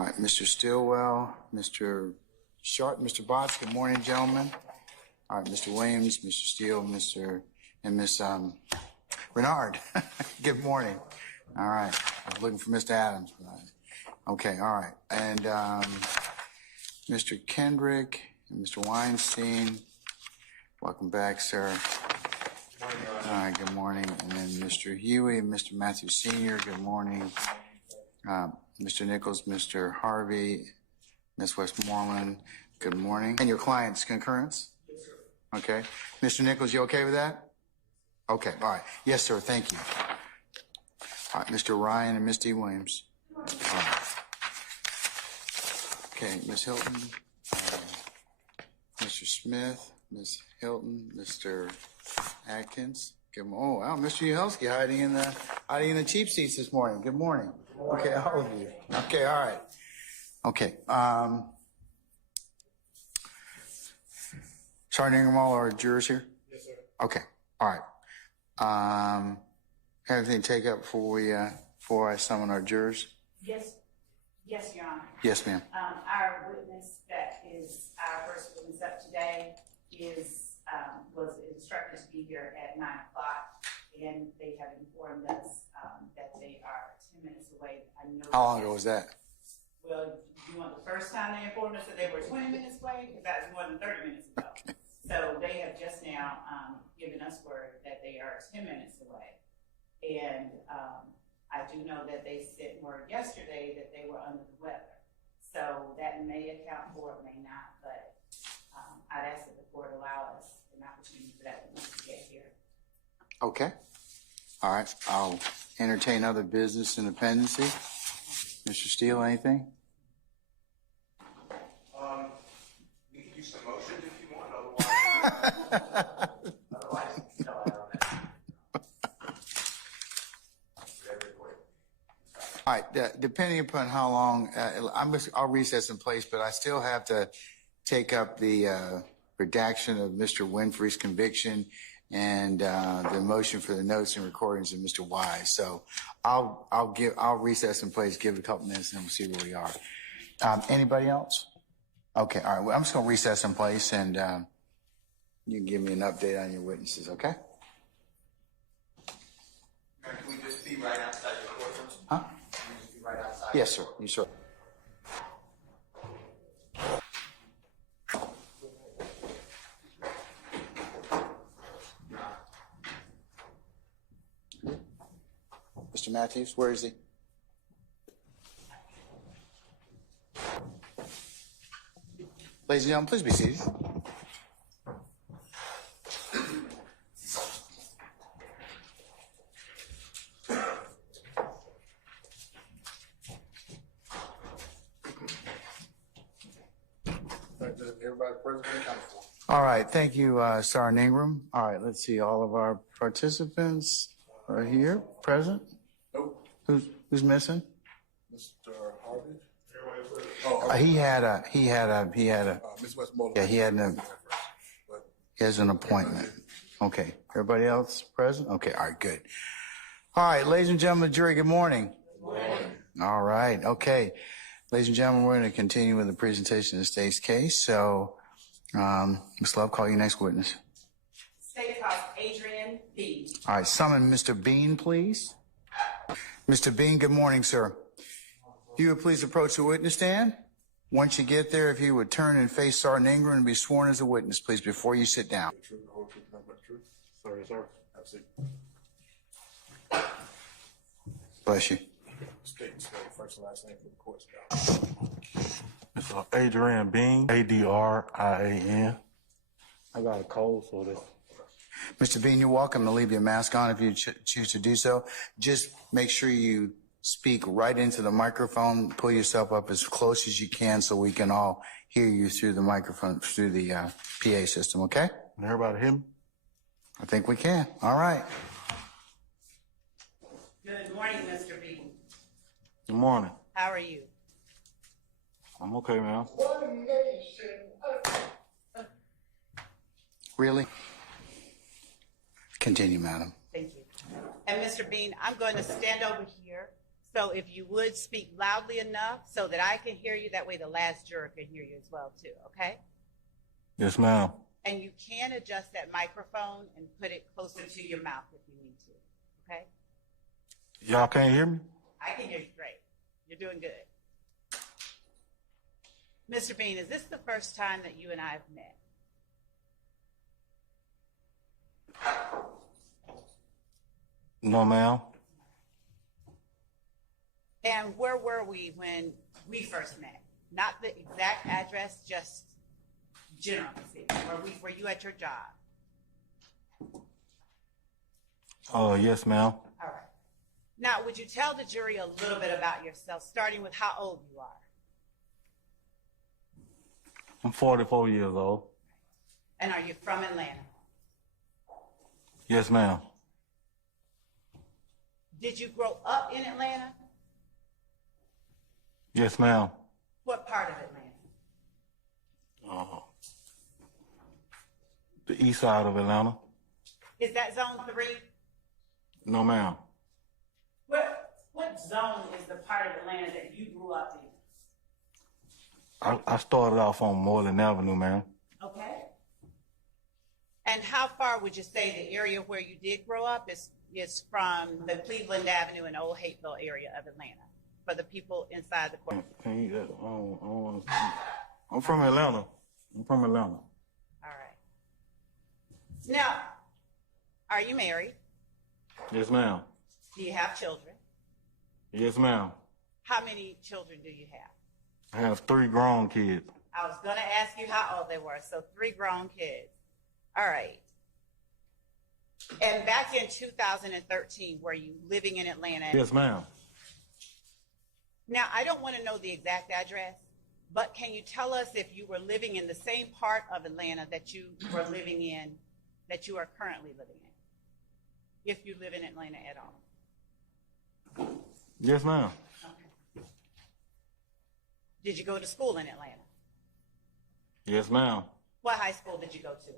All right, Mr. Stillwell, Mr. Sharp, Mr. Botts, good morning, gentlemen. All right, Mr. Williams, Mr. Steele, and Miss Renard, good morning. All right, I was looking for Mr. Adams. Okay, all right. And Mr. Kendrick and Mr. Weinstein, welcome back, sir. All right, good morning. And then Mr. Huey and Mr. Matthews Sr., good morning. Mr. Nichols, Mr. Harvey, Ms. Westmoreland, good morning. And your client's concurrence? Yes, sir. Okay. Mr. Nichols, you okay with that? Okay, all right. Yes, sir, thank you. All right, Mr. Ryan and Ms. D. Williams. All right. Okay, Ms. Hilton, Mr. Smith, Ms. Hilton, Mr. Atkins. Good morning. Oh, wow, Mr. Uhelski hiding in the cheap seats this morning. Good morning. Okay, all of you. Okay, all right. Okay. Sergeant Ingram, all our jurors here? Yes, sir. Okay, all right. Anything to take up before I summon our jurors? Yes, Your Honor. Yes, ma'am. Our witness that is our first witness up today was instructed to be here at 9 o'clock, and they have informed us that they are 10 minutes away. I know. How long ago was that? Well, you want the first time they informed us that they were 20 minutes away? Because that was more than 30 minutes ago. Okay. So they have just now given us word that they are 10 minutes away. And I do know that they sent word yesterday that they were under the weather. So that may account for it, may not, but I'd ask that the court allow us an opportunity for that witness to get here. Okay. All right. I'll entertain other business and dependency. Mr. Steele, anything? We could do some motions if you want, otherwise. Otherwise, no, I don't know. All right. Depending upon how long, I'll recess in place, but I still have to take up the redaction of Mr. Winfrey's conviction and the motion for the notes and recordings of Mr. Wise. So I'll recess in place, give it a couple minutes, and we'll see where we are. Anybody else? Okay, all right. Well, I'm just going to recess in place, and you can give me an update on your witnesses, okay? Can we just be right outside the courtroom? Huh? Can we just be right outside? Yes, sir. Yes, sir. Mr. Matthews, where is he? Ladies and gentlemen, please be seated. Everybody present. All right, thank you, Sergeant Ingram. All right, let's see, all of our participants are here, present. Nope. Who's missing? Mr. Harvey. He had a, Ms. Westmoreland. yeah, he has an appointment. Okay, everybody else present? Okay, all right, good. All right, ladies and gentlemen of the jury, good morning. Good morning. All right, okay. Ladies and gentlemen, we're going to continue with the presentation of the state's case. So, Ms. Love, call your next witness. State House Adrian B. All right, summon Mr. Bean, please. Mr. Bean, good morning, sir. If you would please approach the witness stand. Once you get there, if you would turn and face Sergeant Ingram and be sworn as a witness, please, before you sit down. The truth, the whole truth, nothing but the truth. Sorry, sir. Absolutely. Bless you. State and spell the first and last name for the court's It's Adrian Bean, A-D-R-I-A-N. I got a cold, so this. Mr. Bean, you're welcome to leave your mask on if you choose to do so. Just make sure you speak right into the microphone. Pull yourself up as close as you can so we can all hear you through the microphone, through the PA system, okay? Can everybody hear me? I think we can. All right. Good morning, Mr. B. Good morning. How are you? I'm okay, ma'am. Really? Continue, madam. Thank you. And Mr. Bean, I'm going to stand over here So if you would speak loudly enough so that I can hear you, that way the last juror can hear you as well too, okay? Yes, ma'am. And you can adjust that microphone and put it closer to your mouth if you need to, okay? Y'all can't hear me? I can hear you great. You're doing good. Mr. Bean, is this the first time that you and I have met? No, ma'am. And where were we when we first met? Not the exact address, just generally speaking. Were you at your job? Oh, yes, ma'am. All right. Now, would you tell the jury a little bit about yourself, starting with how old you are? I'm 44 years old. And are you from Atlanta? Yes, ma'am. Did you grow up in Atlanta? Yes, ma'am. What part of Atlanta? The east side of Atlanta. Is that zone 3? No, ma'am. What zone is the part of Atlanta that you grew up in? I started off on Moreland Avenue, ma'am. Okay. And how far would you say the area where you did grow up is from the Cleveland Avenue and Old Hateville area of Atlanta for the people inside the court? Can you, I don't want to. I'm from Atlanta. All right. Now, are you married? Yes, ma'am. Do you have children? Yes, ma'am. How many children do you have? I have 3 grown kids. I was going to ask you how old they were. So 3 grown kids. All right. And back in 2013, were you living in Atlanta? Yes, ma'am. Now, I don't want to know the exact address, but can you tell us if you were living in the same part of Atlanta that you were living in, that you are currently living in, if you live in Atlanta at all? Yes, ma'am. Okay. Did you go to school in Atlanta? Yes, ma'am. What high school did you go to?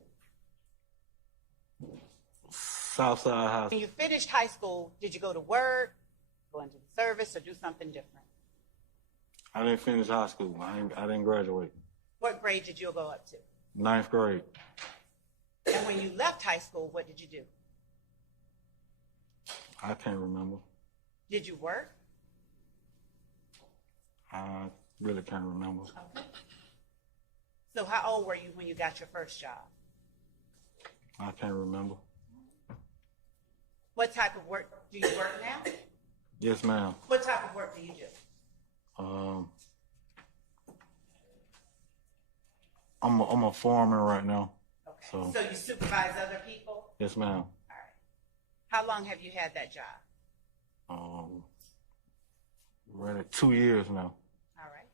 Southside High When School. you finished high school, did you go to work, go into the service, or do something different? I didn't finish high school. I didn't graduate. What grade did you go up to? 9th grade. And when you left high school, what did you do? I can't remember. Did you work? I really can't remember. Okay. So how old were you when you got your first job? I can't remember. What type of work do you work now? Yes, ma'am. What type of work do you do? I'm a foreman right now. Okay. So So you supervise other people? yes, ma'am. All right. How long have you had that job? We're at 2 years now. All right.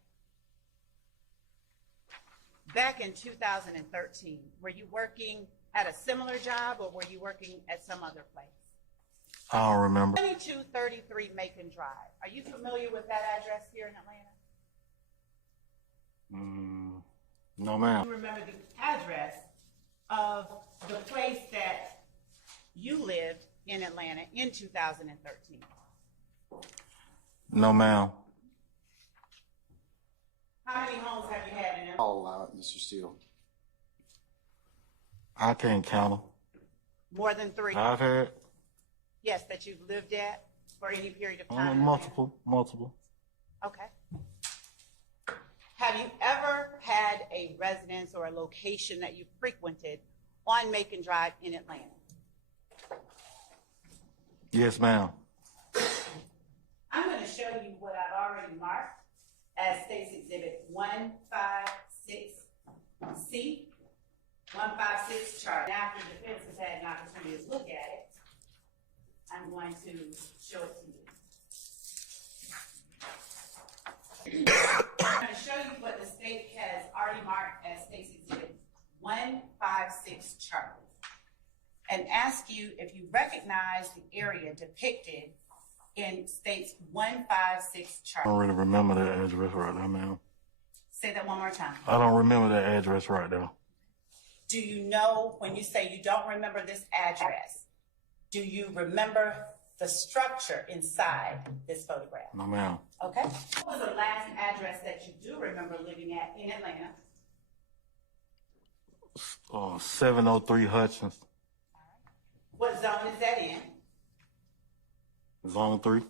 Back in 2013, were you working at a similar job or were you working at some other place? I don't remember. 2233 Macon Drive. Are you familiar with that address here in Atlanta? No, You ma'am. remember the address of the place that you lived in Atlanta in 2013? No, ma'am. How many homes have you had in Atlanta? I'll allow it, Mr. Steele. I can't count them. More than 3? I've had Yes, that you've lived at for any period of time? in multiple. Atlanta? Okay. Have you ever had a residence or a location that you frequented on Macon Drive in Atlanta? Yes, ma'am. I'm going to show you what I've already marked as State's Exhibit 156C, 156 chart. After the defense has had an opportunity to look at it, I'm going to show it to you. I'm going to show you what the state has already marked as State's Exhibit 156 chart and ask you if you recognize the area depicted in State's 156 chart. I don't really remember that address right now, ma'am. Say that one more time. I don't remember that address right now. Do you know when you say you don't remember this address, do you remember the structure inside this photograph. No, ma'am. Okay? What was the last address that you do remember living at in Atlanta? 703 Hutchins, What zone is that in? Zone 3.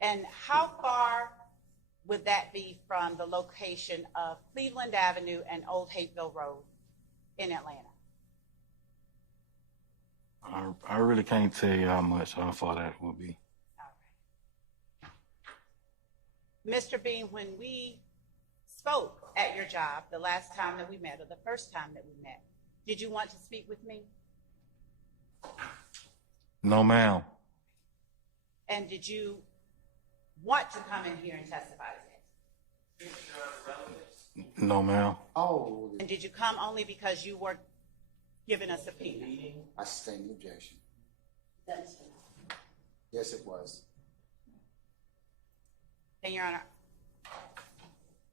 And how far would that be from the location of Cleveland Avenue and Old Hapeville Road in Atlanta? I really can't tell you how far that would be. All right. Mr. Bean, when we spoke at your job the last time that we met, or the first time that we met, did you want to speak with me? No, ma'am. And did you want to come in here and testify today? No, ma'am. Oh, And did you come only because you were given a subpoena? I sustain the objection. Yes, it was. And Your Honor,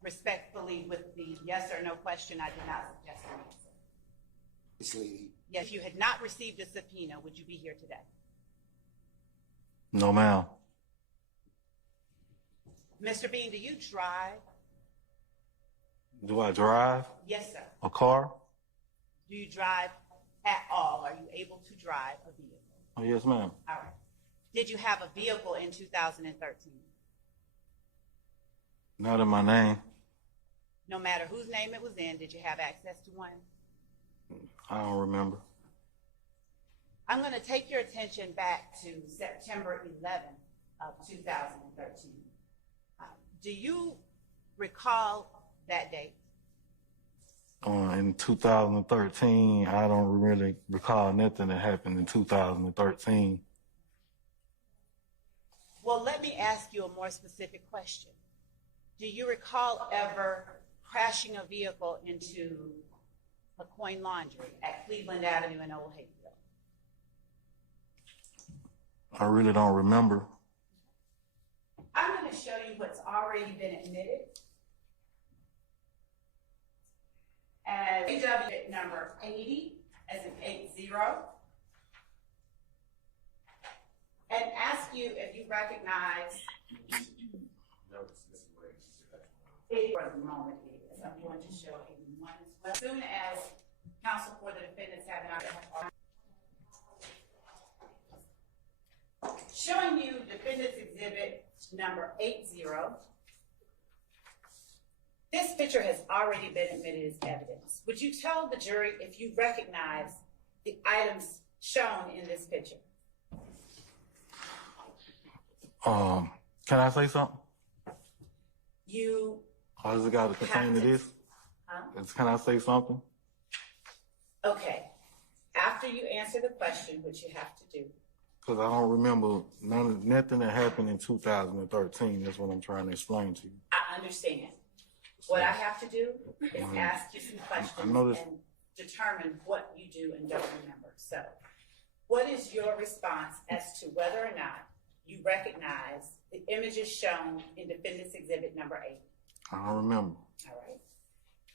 respectfully, with the yes or no question, I did not suggest an answer. It's leading. Yes, if you had not received a subpoena, would you be here today? No, ma'am. Mr. Bean, do you drive? Do I drive Yes, sir. a car? Do you drive at all? Are you able to drive a vehicle? Oh, yes, ma'am. All right. Did you have a vehicle in 2013? Not in my name. No matter whose name it was in, did you have access to one? I don't remember. I'm going to take your attention back to September 11th of 2013. Do you recall that date? In 2013, I don't really recall nothing that happened in 2013. Well, let me ask you a more specific question. Do you recall ever crashing a vehicle into a coin laundry at Cleveland Avenue and Old Hapeville? I really don't remember. I'm going to show you what's already been admitted as AW number 80, as in 80, and ask you if you recognize it for the moment is. I'm going to show 81 as well. As soon as counsel for the defendants have not showing you defendant's exhibit number 80. This picture has already been admitted as evidence. Would you tell the jury if you recognize the items shown in this picture? Can I say something? You Or does it got to pertain to this? Can I say something? Okay. After you answer the question, which you have to do. Because I don't remember nothing that happened in 2013. That's what I'm trying to explain to you. I understand. What I have to do is ask you some questions and determine what you do and don't remember. So, what is your response as to whether or not you recognize the images shown in Defendant's Exhibit number 80? I don't remember. All right.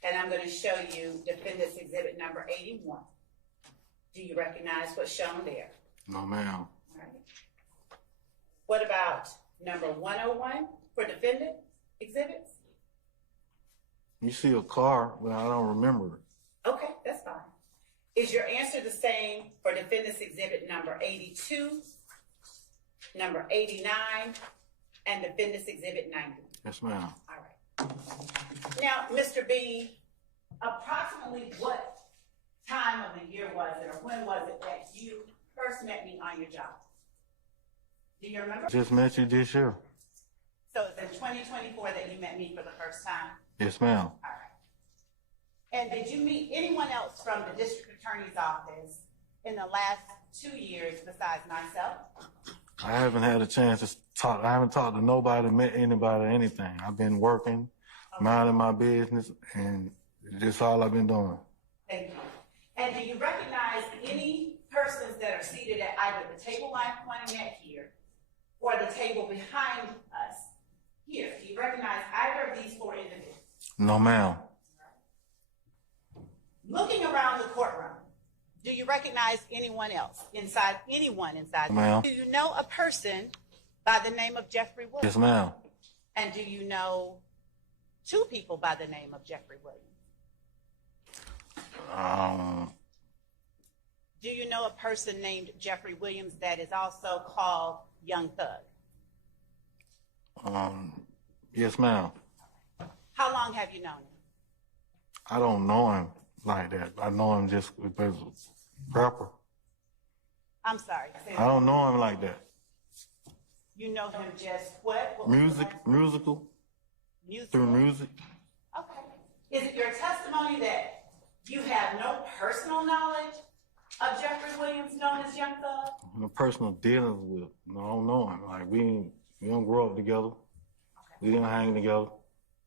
And I'm going to show you Defendant's Exhibit number 81. Do you recognize what's shown there? No, ma'am. All right. What about number 101 for Defendant Exhibits? You see a car, but I don't remember it. Okay, that's fine. Is your answer the same for Defendant's Exhibit number 82, number 89, and Defendant's Exhibit 90? Yes, ma'am. All right. Now, Mr. B, approximately what time of the year was it, or when was it that you first met me on your job? Do you remember? Just met you this year. So it's in 2024 that you met me for the first time? Yes, ma'am. All right. And did you meet anyone else from the district attorney's office in the last 2 years besides myself? I haven't had a chance to talk. I haven't talked to nobody, met anybody, or anything. I've been working, minding my business, and that's all I've been doing. Thank you. And do you recognize any persons that are seated at either the table I'm pointing at here or the table behind us here? Do you recognize either of these four individuals? No, ma'am. Looking around the courtroom, Do you recognize anyone else anyone inside? Ma'am. Do you know a person by the name of Jeffrey Williams? Yes, ma'am. And do you know two people by the name of Jeffrey Williams? Do you know a person named Jeffrey Williams that is also called Young Thug? Yes, ma'am. How long have you known him? I don't know him like that. I know him just because of rapper. I'm sorry. I don't know him like that. You know him just what? Musical, Music. through music. Okay. Is it your testimony that you have no personal knowledge of Jeffrey Williams, known as Young Thug? No personal dealings with. No, I don't know him. Like we don't grow up together. We didn't hang together.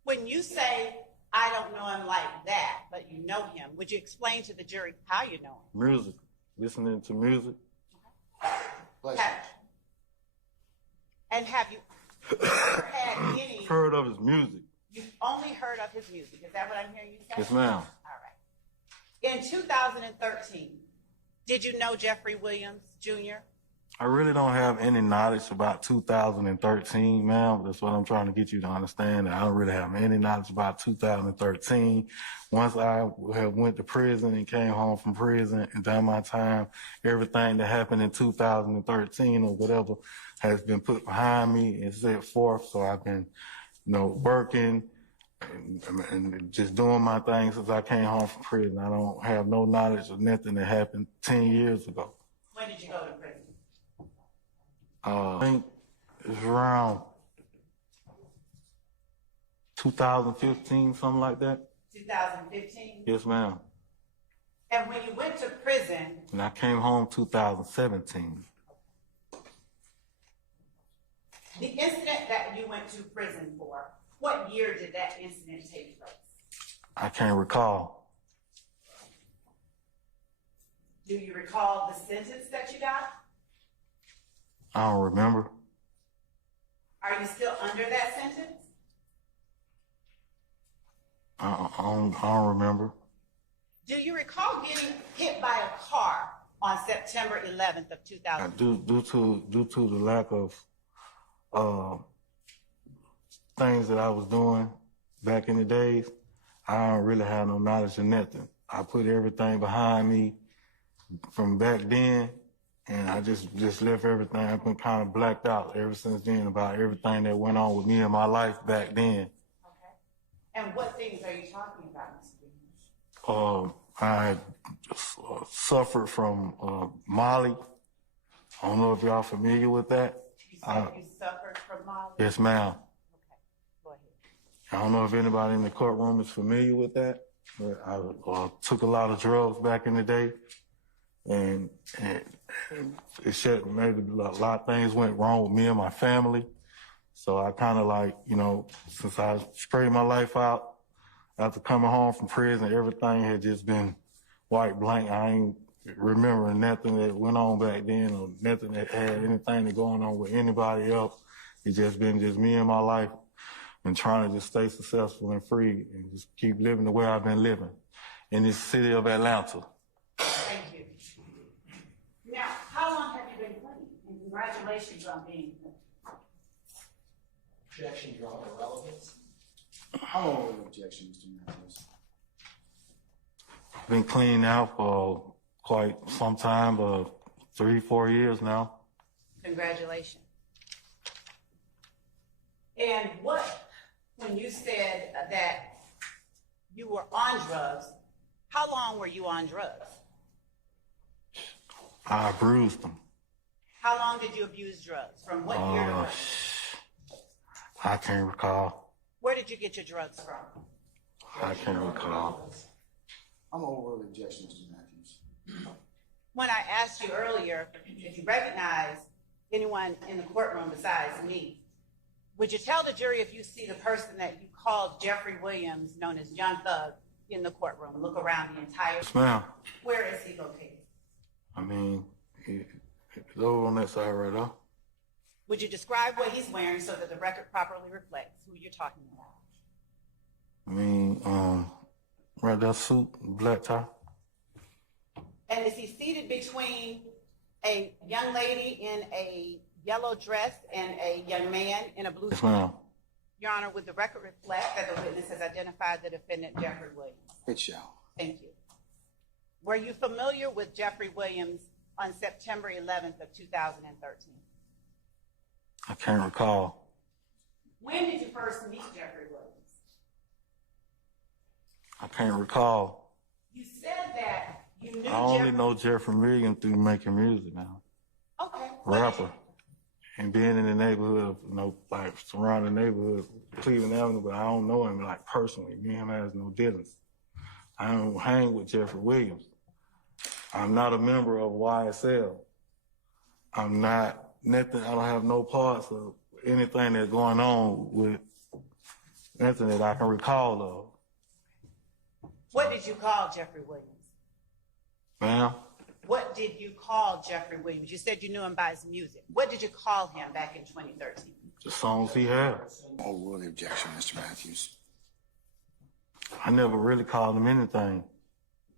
When you say, I don't know him like that, but you know him, would you explain to the jury how you know him? Music, listening to music. Pleasure. And have you ever had any, Heard of his music. you've only heard of his music, is that what I'm hearing you say? Yes, ma'am. All right. In 2013, did you know Jeffrey Williams Jr.? I really don't have any knowledge about 2013, ma'am. That's what I'm trying to get you to understand. That I don't really have any knowledge about 2013. Once I have went to prison and came home from prison and done my time, everything that happened in 2013 or whatever has been put behind me and set forth. So I've been, working and just doing my thing since I came home from prison. I don't have no knowledge of nothing that happened 10 years ago. When did you go to prison? I think it's around 2015, something like that. 2015? Yes, ma'am. And when you went to prison, And I came home 2017. the incident that you went to prison for, what year did that incident take place? I can't recall. Do you recall the sentence that you got? I don't remember. Are you still under that sentence? I don't remember. Do you recall getting hit by a car on September 11th of 2000? Due to the lack of things that I was doing back in the days, I don't really have no knowledge of nothing. I put everything behind me from back then, and I just left everything. I've been kind of blacked out ever since then about everything that went on with me in my life back then. Okay. And what things are you talking about, Mr. Green? I suffered from Molly. I don't know if y'all familiar with that. You said you suffered from Molly? Yes, ma'am. Okay, go ahead. I don't know if anybody in the courtroom is familiar with that, but I took a lot of drugs back in the day, and it shit, maybe a lot of things went wrong with me and my family. So I kind of since I sprayed my life out, after coming home from prison, everything had just been white blank. I ain't remembering nothing that went on back then or nothing that had anything that going on with anybody else. It's just been just me and my life and trying to just stay successful and free and just keep living the way I've been living in this city of Atlanta. Thank you. Now, how long have you been clean? And congratulations on being clean. Objection, Your Honor, relevance. I'm over the objection, Mr. Matthews. Been clean now for quite some time, 3-4 years now. Congratulations. And when you said that you were on drugs, how long were you on drugs? I bruised them. How long did you abuse drugs? From what year to what? I can't recall. Where did you get your drugs from? I can't recall. I'm over the objection, Mr. Matthews. When I asked you earlier if you recognize anyone in the courtroom besides me, would you tell the jury if you see the person that you called Jeffrey Williams, known as Young Thug, in the courtroom? Look around the entire. Yes, ma'am. Where is he located? I mean, it's over on that side right there. Would you describe what he's wearing so that the record properly reflects who you're talking about? I mean, right there, suit, black tie. And is he seated between a young lady in a yellow dress and a young man in a blue Yes, suit? ma'am. Your Honor, would the record reflect that the witness has identified the defendant Jeffrey Williams? It shall. Thank you. Were you familiar with Jeffrey Williams on September 11th of 2013? I can't recall. When did you first meet Jeffrey Williams? I can't recall. You said that you knew I only Jeffrey. know Jeffrey Williams through making music now. Okay. Rapper. And being in the neighborhood, like surrounding neighborhood, Cleveland Avenue, but I don't know him like personally. Me and him has no business. I don't hang with Jeffrey Williams. I'm not a member of YSL. I'm not nothing. I don't have no parts of anything that's going on with nothing that I can recall of. What did you call Jeffrey Williams? Ma'am, What did you call Jeffrey Williams? You said you knew him by his music. What did you call him back in 2013? the songs he had. Overrule the objection, Mr. Matthews. I never really called him anything.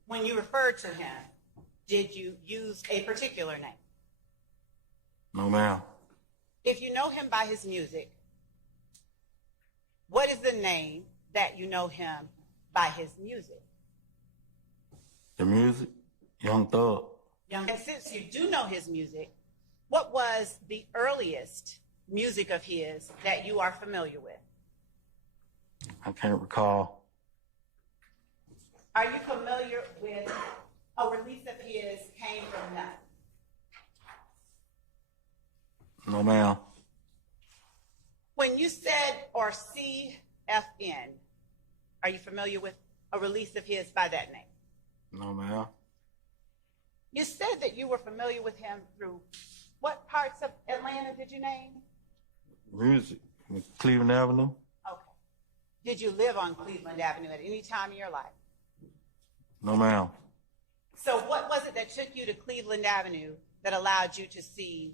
When you referred to him, did you use a particular name? No, ma'am. If you know him by his music, what is the name that you know him by his music? The music, Young Thug. And since you do know his music, what was the earliest music of his that you are familiar with? I can't recall. Are you familiar with a release of his, Came From Nothing? No, ma'am. When you said or CFN, are you familiar with a release of his by that name? No, ma'am. You said that you were familiar with him through what parts of Atlanta did you name? Music, Cleveland Avenue. Okay. Did you live on Cleveland Avenue at any time in your life? No, ma'am. So what was it that took you to Cleveland Avenue that allowed you to see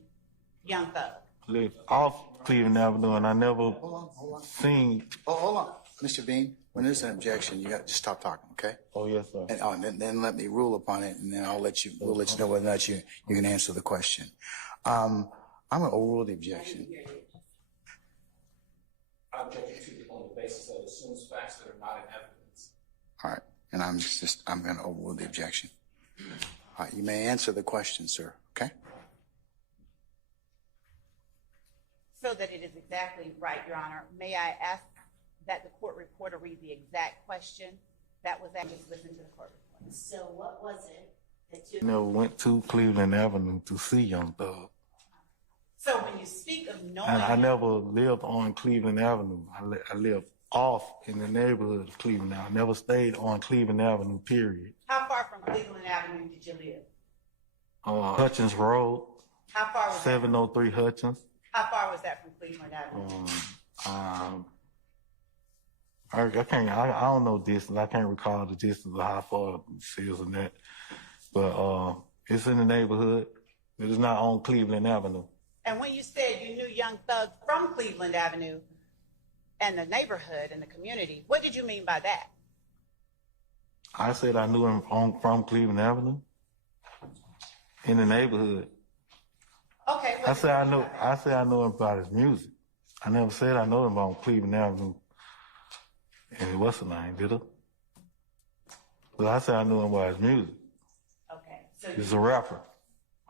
Young Thug? Lived off Cleveland Avenue, and I never Hold on. seen. Oh, hold on. Mr. Bean, when there's an objection, you got to stop talking, okay? Oh, yes, sir. And then let me rule upon it, and then we'll let you know whether or not you can answer the question. I'm going to overrule the objection. I object to it on the basis that it assumes facts that are not in evidence. All right. And I'm going to overrule the objection. All right. You may answer the question, sir, okay? So that it is exactly right, Your Honor, may I ask that the court reporter read the exact question that was asked? Just listen to the court report. So what was it that you? Never went to Cleveland Avenue to see Young Thug. So when you speak of knowing, And I never lived on Cleveland Avenue. I lived off in the neighborhood of Cleveland. I never stayed on Cleveland Avenue, period. how far from Cleveland Avenue did you live? Hutchins Road, How far was that? 703 Hutchins. How far was that from Cleveland Avenue? I don't know distance. I can't recall the distance of how far it is in that. But it's in the neighborhood. It is not on Cleveland Avenue. And when you said you knew Young Thug from Cleveland Avenue and the neighborhood and the community, what did you mean by that? I said I knew him from Cleveland Avenue in the neighborhood. Okay. what I did said you I mean know. by that? I said I know him by his music. I never said I know him on Cleveland Avenue. And what's the name? Did I? But I said I knew him by his music. Okay. So He's a rapper.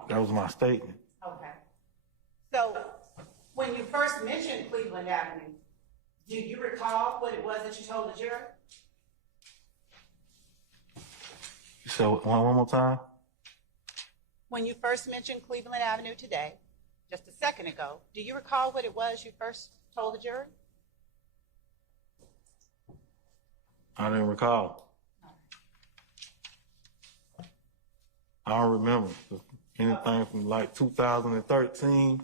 That was my statement. okay. So when you first mentioned Cleveland Avenue, do you recall what it was that you told the juror? You said one more time? When you first mentioned Cleveland Avenue today, just a second ago, do you recall what it was you first told the juror? I didn't recall. I don't remember anything from like 2013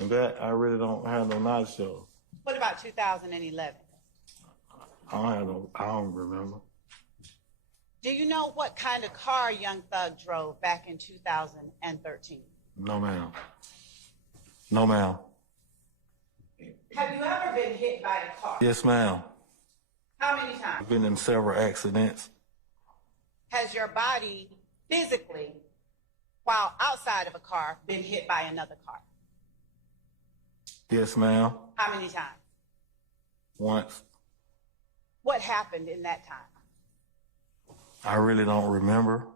and that. I really don't have no knowledge of. What about 2011? I don't remember. Do you know what kind of car Young Thug drove back in 2013? No, ma'am. No, ma'am. Have you ever been hit by a car? Yes, ma'am. How many times? I've been in several accidents. Has your body physically, while outside of a car, been hit by another car? Yes, ma'am. How many times? Once. What happened in that time? I really don't remember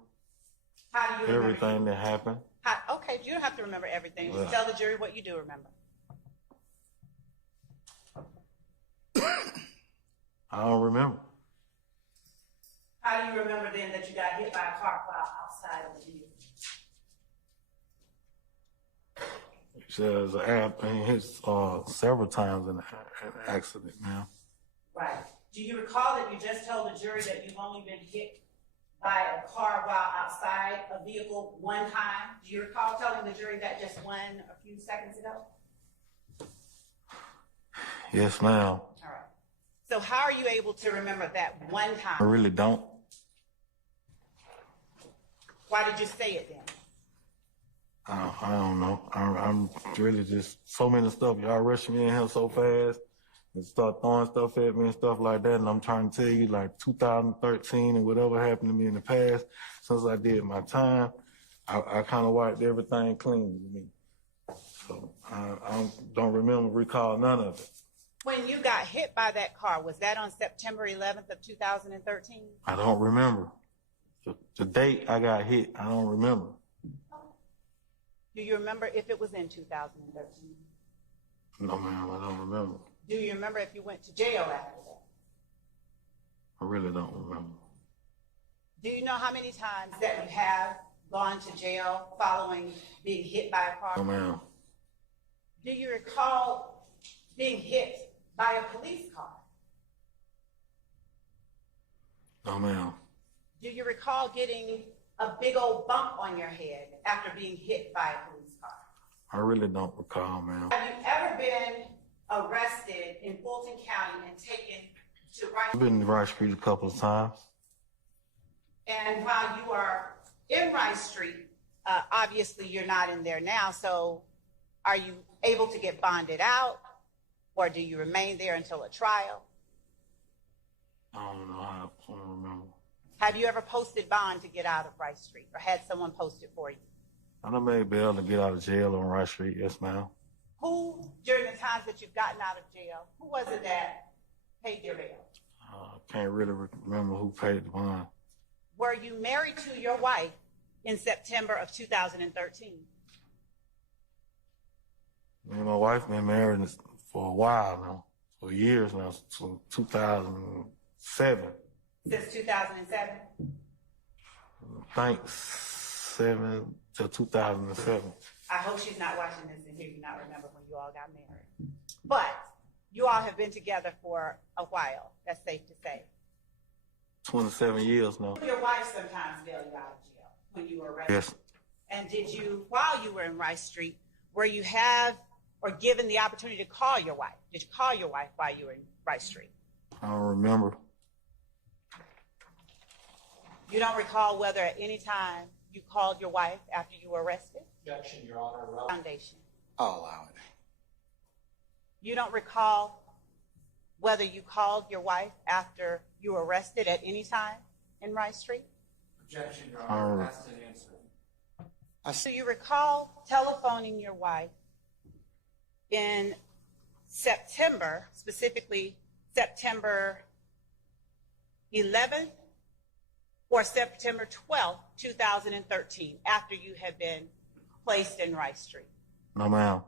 How do you remember? everything that happened. Okay, you don't have to remember everything. Just Well- tell the jury what you do remember. I don't remember. How do you remember then that you got hit by a car while outside of the vehicle? He says hit several times in an accident, ma'am. Right. Do you recall that you just told the jury that you've only been hit by a car while outside a vehicle one time? Do you recall telling the jury that just a few seconds ago? Yes, ma'am. All right. So how are you able to remember that one I time? really don't. Why did you say it then? I don't know. I'm really just so many stuff. Y'all rushing me in here so fast and start throwing stuff at me and stuff like that. And I'm trying to tell you, like 2013 and whatever happened to me in the past, since I did my time, I kind of wiped everything clean with me. So I don't recall none of it. When you got hit by that car, was that on September 11th of 2013? I don't remember. The date I got hit, I don't remember. Do you remember if it was in 2013? No, ma'am, I don't remember. Do you remember if you went to jail after that? I really don't remember. Do you know how many times that you have gone to jail following being hit by a car? No, ma'am. Do you recall being hit by a police car? No, ma'am. Do you recall getting a big old bump on your head after being hit by a police car? I really don't recall, ma'am. Have you ever been arrested in Fulton County and taken to I've Rice? been to Rice Street a couple of times. And while you are in Rice Street, obviously you're not in there now, so are you able to get bonded out, or do you remain there until a trial? I don't know. I don't remember. Have you ever posted bond to get out of Rice Street, or had someone post it for you? I done made bail to get out of jail on Rice Street. Yes, ma'am. Who, during the times that you've gotten out of jail, who was it that paid your bail? I can't really remember who paid the bond. Were you married to your wife in September of 2013? Me and my wife been married for a while now, for years now, since 2007. Since 2007? Thanks, 7 to 2007. I hope she's not watching this and hear you not remember when you all got married. But you all have been together for a while. That's safe to say. 27 years now. Your wife sometimes bailed you out of jail when you were arrested. Yes. And did you, while you were in Rice Street, were you given the opportunity to call your wife? Did you call your wife while you were in Rice Street? I don't remember. You don't recall whether at any time you called your wife after you were arrested? Objection, Your Honor. Foundation. I'll allow it. You don't recall whether you called your wife after you were arrested at any time in Rice Street? Objection, Your Honor. Honor. That's an answer. Do you recall telephoning your wife in September, specifically September 11th or September 12th, 2013, after you had been placed in Rice Street? No, ma'am.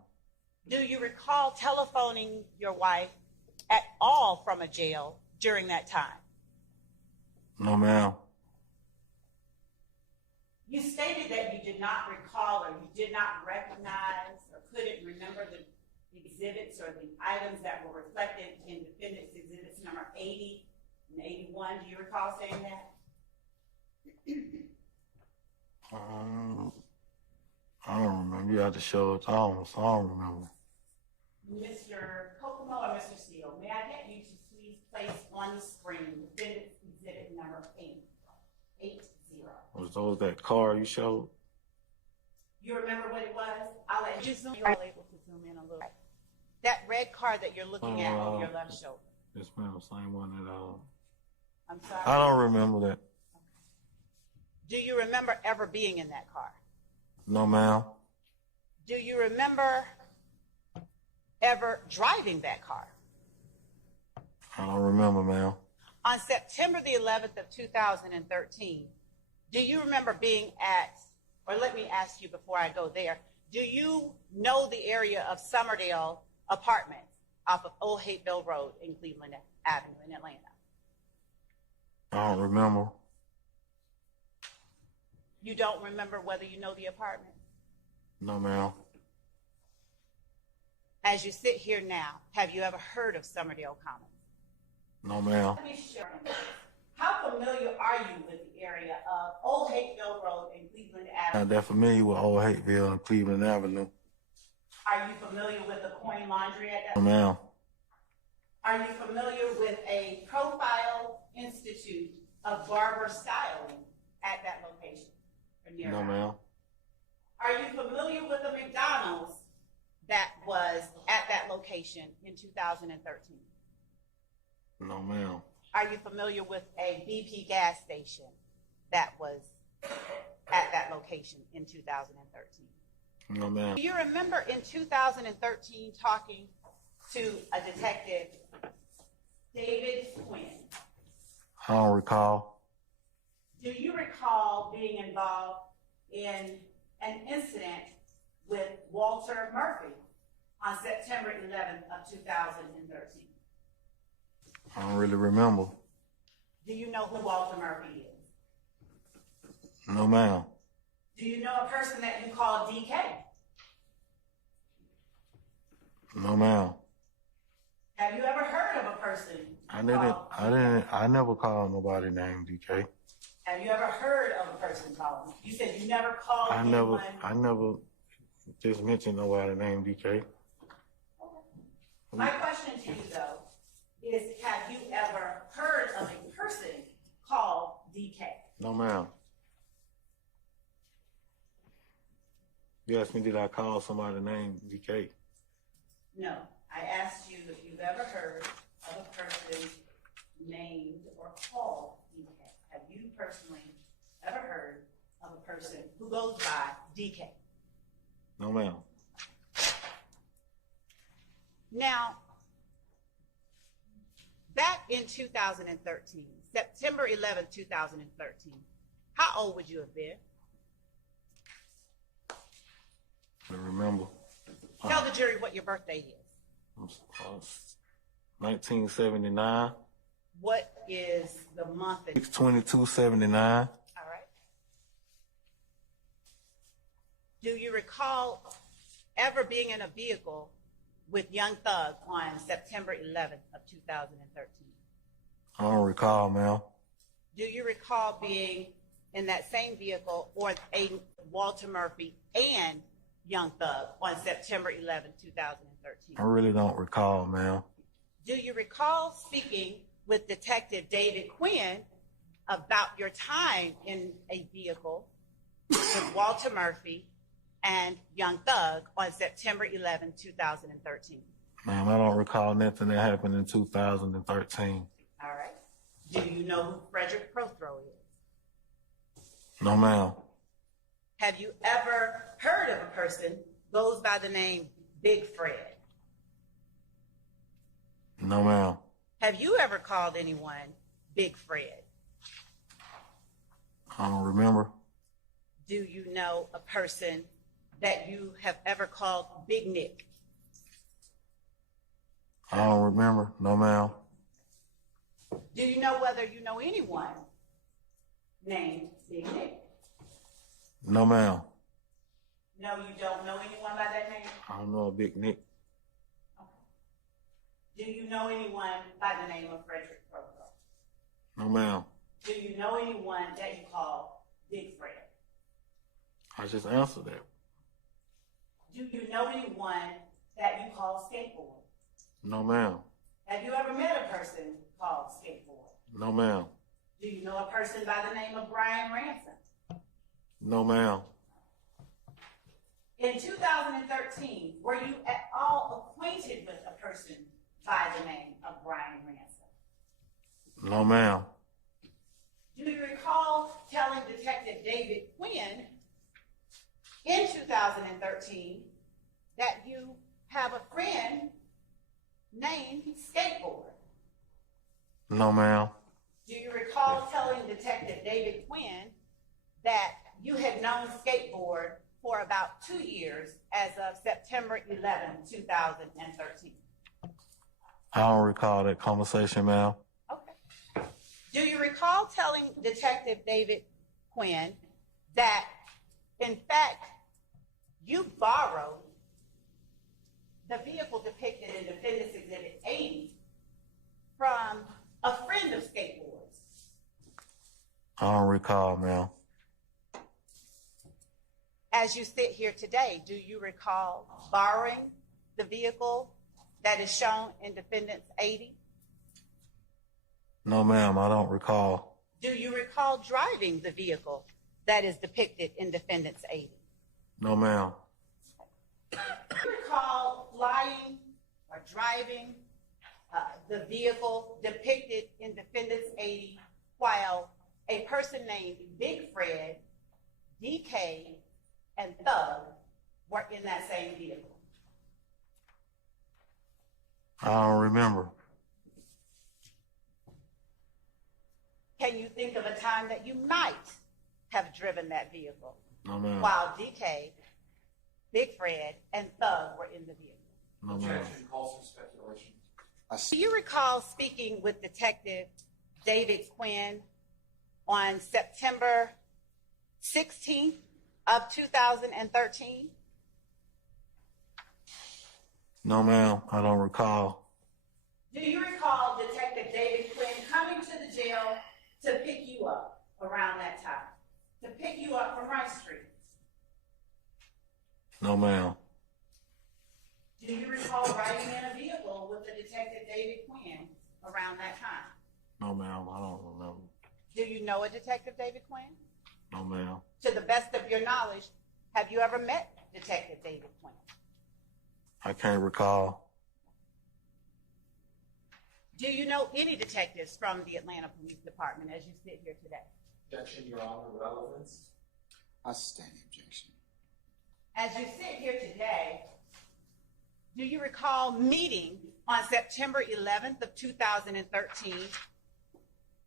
Do you recall telephoning your wife at all from a jail during that time? No, ma'am. You stated that you did not recall or you did not recognize or couldn't remember the exhibits or the items that were reflected in defendant's exhibits number 80 and 81. Do you recall saying that? I don't remember. You had to show it. I don't remember. Mr. Kokomo or Mr. Steele, may I get you to please place on the screen defendant's exhibit number 80? Was those that car you showed? You remember what it was? I'll let you zoom. You're all able to zoom in a little. That red card that you're looking at over your left shoulder. Yes, ma'am. Same one that I'm sorry. I don't remember that. Do you remember ever being in that car? No, ma'am. Do you remember ever driving that car? I don't remember, ma'am. On September the 11th of 2013, do you remember being at, or let me ask you before I go there, do you know the area of Summerdale Apartments off of Old Hateville Road in Cleveland Avenue in Atlanta? I don't remember. You don't remember whether you know the apartment? No, ma'am. As you sit here now, have you ever heard of Summerdale Commons? No, ma'am. Let me share. How familiar are you with the area of Old Hateville Road and Cleveland I'm Avenue? that familiar with Old Hateville and Cleveland Avenue. Are you familiar with the Coin Laundry at No, that? ma'am. Are you familiar with a Profile Institute of Barber Styling at that location? Or nearby? No, ma'am. Are you familiar with the McDonald's that was at that location in 2013? No, ma'am. Are you familiar with a BP gas station that was at that location in 2013? No, ma'am. Do you remember in 2013 talking to a detective, David Quinn? I don't recall. Do you recall being involved in an incident with Walter Murphy on September 11th of 2013? I don't really remember. Do you know who Walter Murphy is? No, ma'am. Do you know a person that you call DK? No, ma'am. Have you ever heard of a person? I never called nobody named DK. Have you ever heard of a person called? You said you never called I anyone. never just mentioned nobody named DK. My question to you though is, have you ever heard of a person called DK? No, ma'am. You asked me, did I call somebody named DK? No. I asked you if you've ever heard of a person named or called DK. Have you personally ever heard of a person who goes by DK? No, ma'am. Now, back in 2013, September 11th, 2013, how old would you have been? I remember. Tell the jury what your birthday is. 1979. What is the month? 6/22/79. All right. Do you recall ever being in a vehicle with Young Thug on September 11th of 2013? I don't recall, ma'am. Do you recall being in that same vehicle or a Walter Murphy and Young Thug on September 11th, 2013? I really don't recall, ma'am. Do you recall speaking with Detective David Quinn about your time in a vehicle with Walter Murphy and Young Thug on September 11th, 2013? Ma'am, I don't recall nothing that happened in 2013. All right. Do you know who Frederick Prothrow is? No, ma'am. Have you ever heard of a person goes by the name Big Fred? No, ma'am. Have you ever called anyone Big Fred? I don't remember. Do you know a person that you have ever called Big Nick? I don't remember. No, ma'am. Do you know whether you know anyone named Big Nick? No, ma'am. No, you don't know anyone by that name? I don't know a Big Nick. Do you know anyone by the name of Frederick Prothrow? No, ma'am. Do you know anyone that you call Big Fred? I just answered that. Do you know anyone that you call Skateboard? No, ma'am. Have you ever met a person called Skateboard? No, ma'am. Do you know a person by the name of Brian Ransom? No, ma'am. In 2013, were you at all acquainted with a person by the name of Brian Ransom? No, ma'am. Do you recall telling Detective David Quinn in 2013 that you have a friend named Skateboard? No, ma'am. Do you recall telling Detective David Quinn that you had known Skateboard for about 2 years as of September 11, 2013? I don't recall that conversation, ma'am. Okay. Do you recall telling Detective David Quinn that, in fact, you borrowed the vehicle depicted in Defendant's Exhibit 80 from a friend of Skateboard's? I don't recall, ma'am. As you sit here today, do you recall borrowing the vehicle that is shown in Defendant's 80? No, ma'am, I don't recall. Do you recall driving the vehicle that is depicted in Defendant's 80? No, ma'am. Do you recall flying or driving the vehicle depicted in Defendant's 80 while a person named Big Fred, DK, and Thug were in that same vehicle? I don't remember. Can you think of a time that you might have driven that vehicle No, ma'am. while DK, Big Fred, and Thug were in the vehicle? No, ma'am. Objection calls for speculation. Do you recall speaking with Detective David Quinn on September 16th of 2013? No, ma'am, I don't recall. Do you recall Detective David Quinn coming to the jail to pick you up around that time? To pick you up from Rice Street? No, ma'am. Do you recall riding in a vehicle with the Detective David Quinn around that time? No, ma'am, I don't remember. Do you know a Detective David Quinn? No, ma'am. To the best of your knowledge, have you ever met Detective David Quinn? I can't recall. Do you know any detectives from the Atlanta Police Department as you sit here today? Objection, Your Honor, relevance. I sustain the objection. As you sit here today, do you recall meeting on September 11th of 2013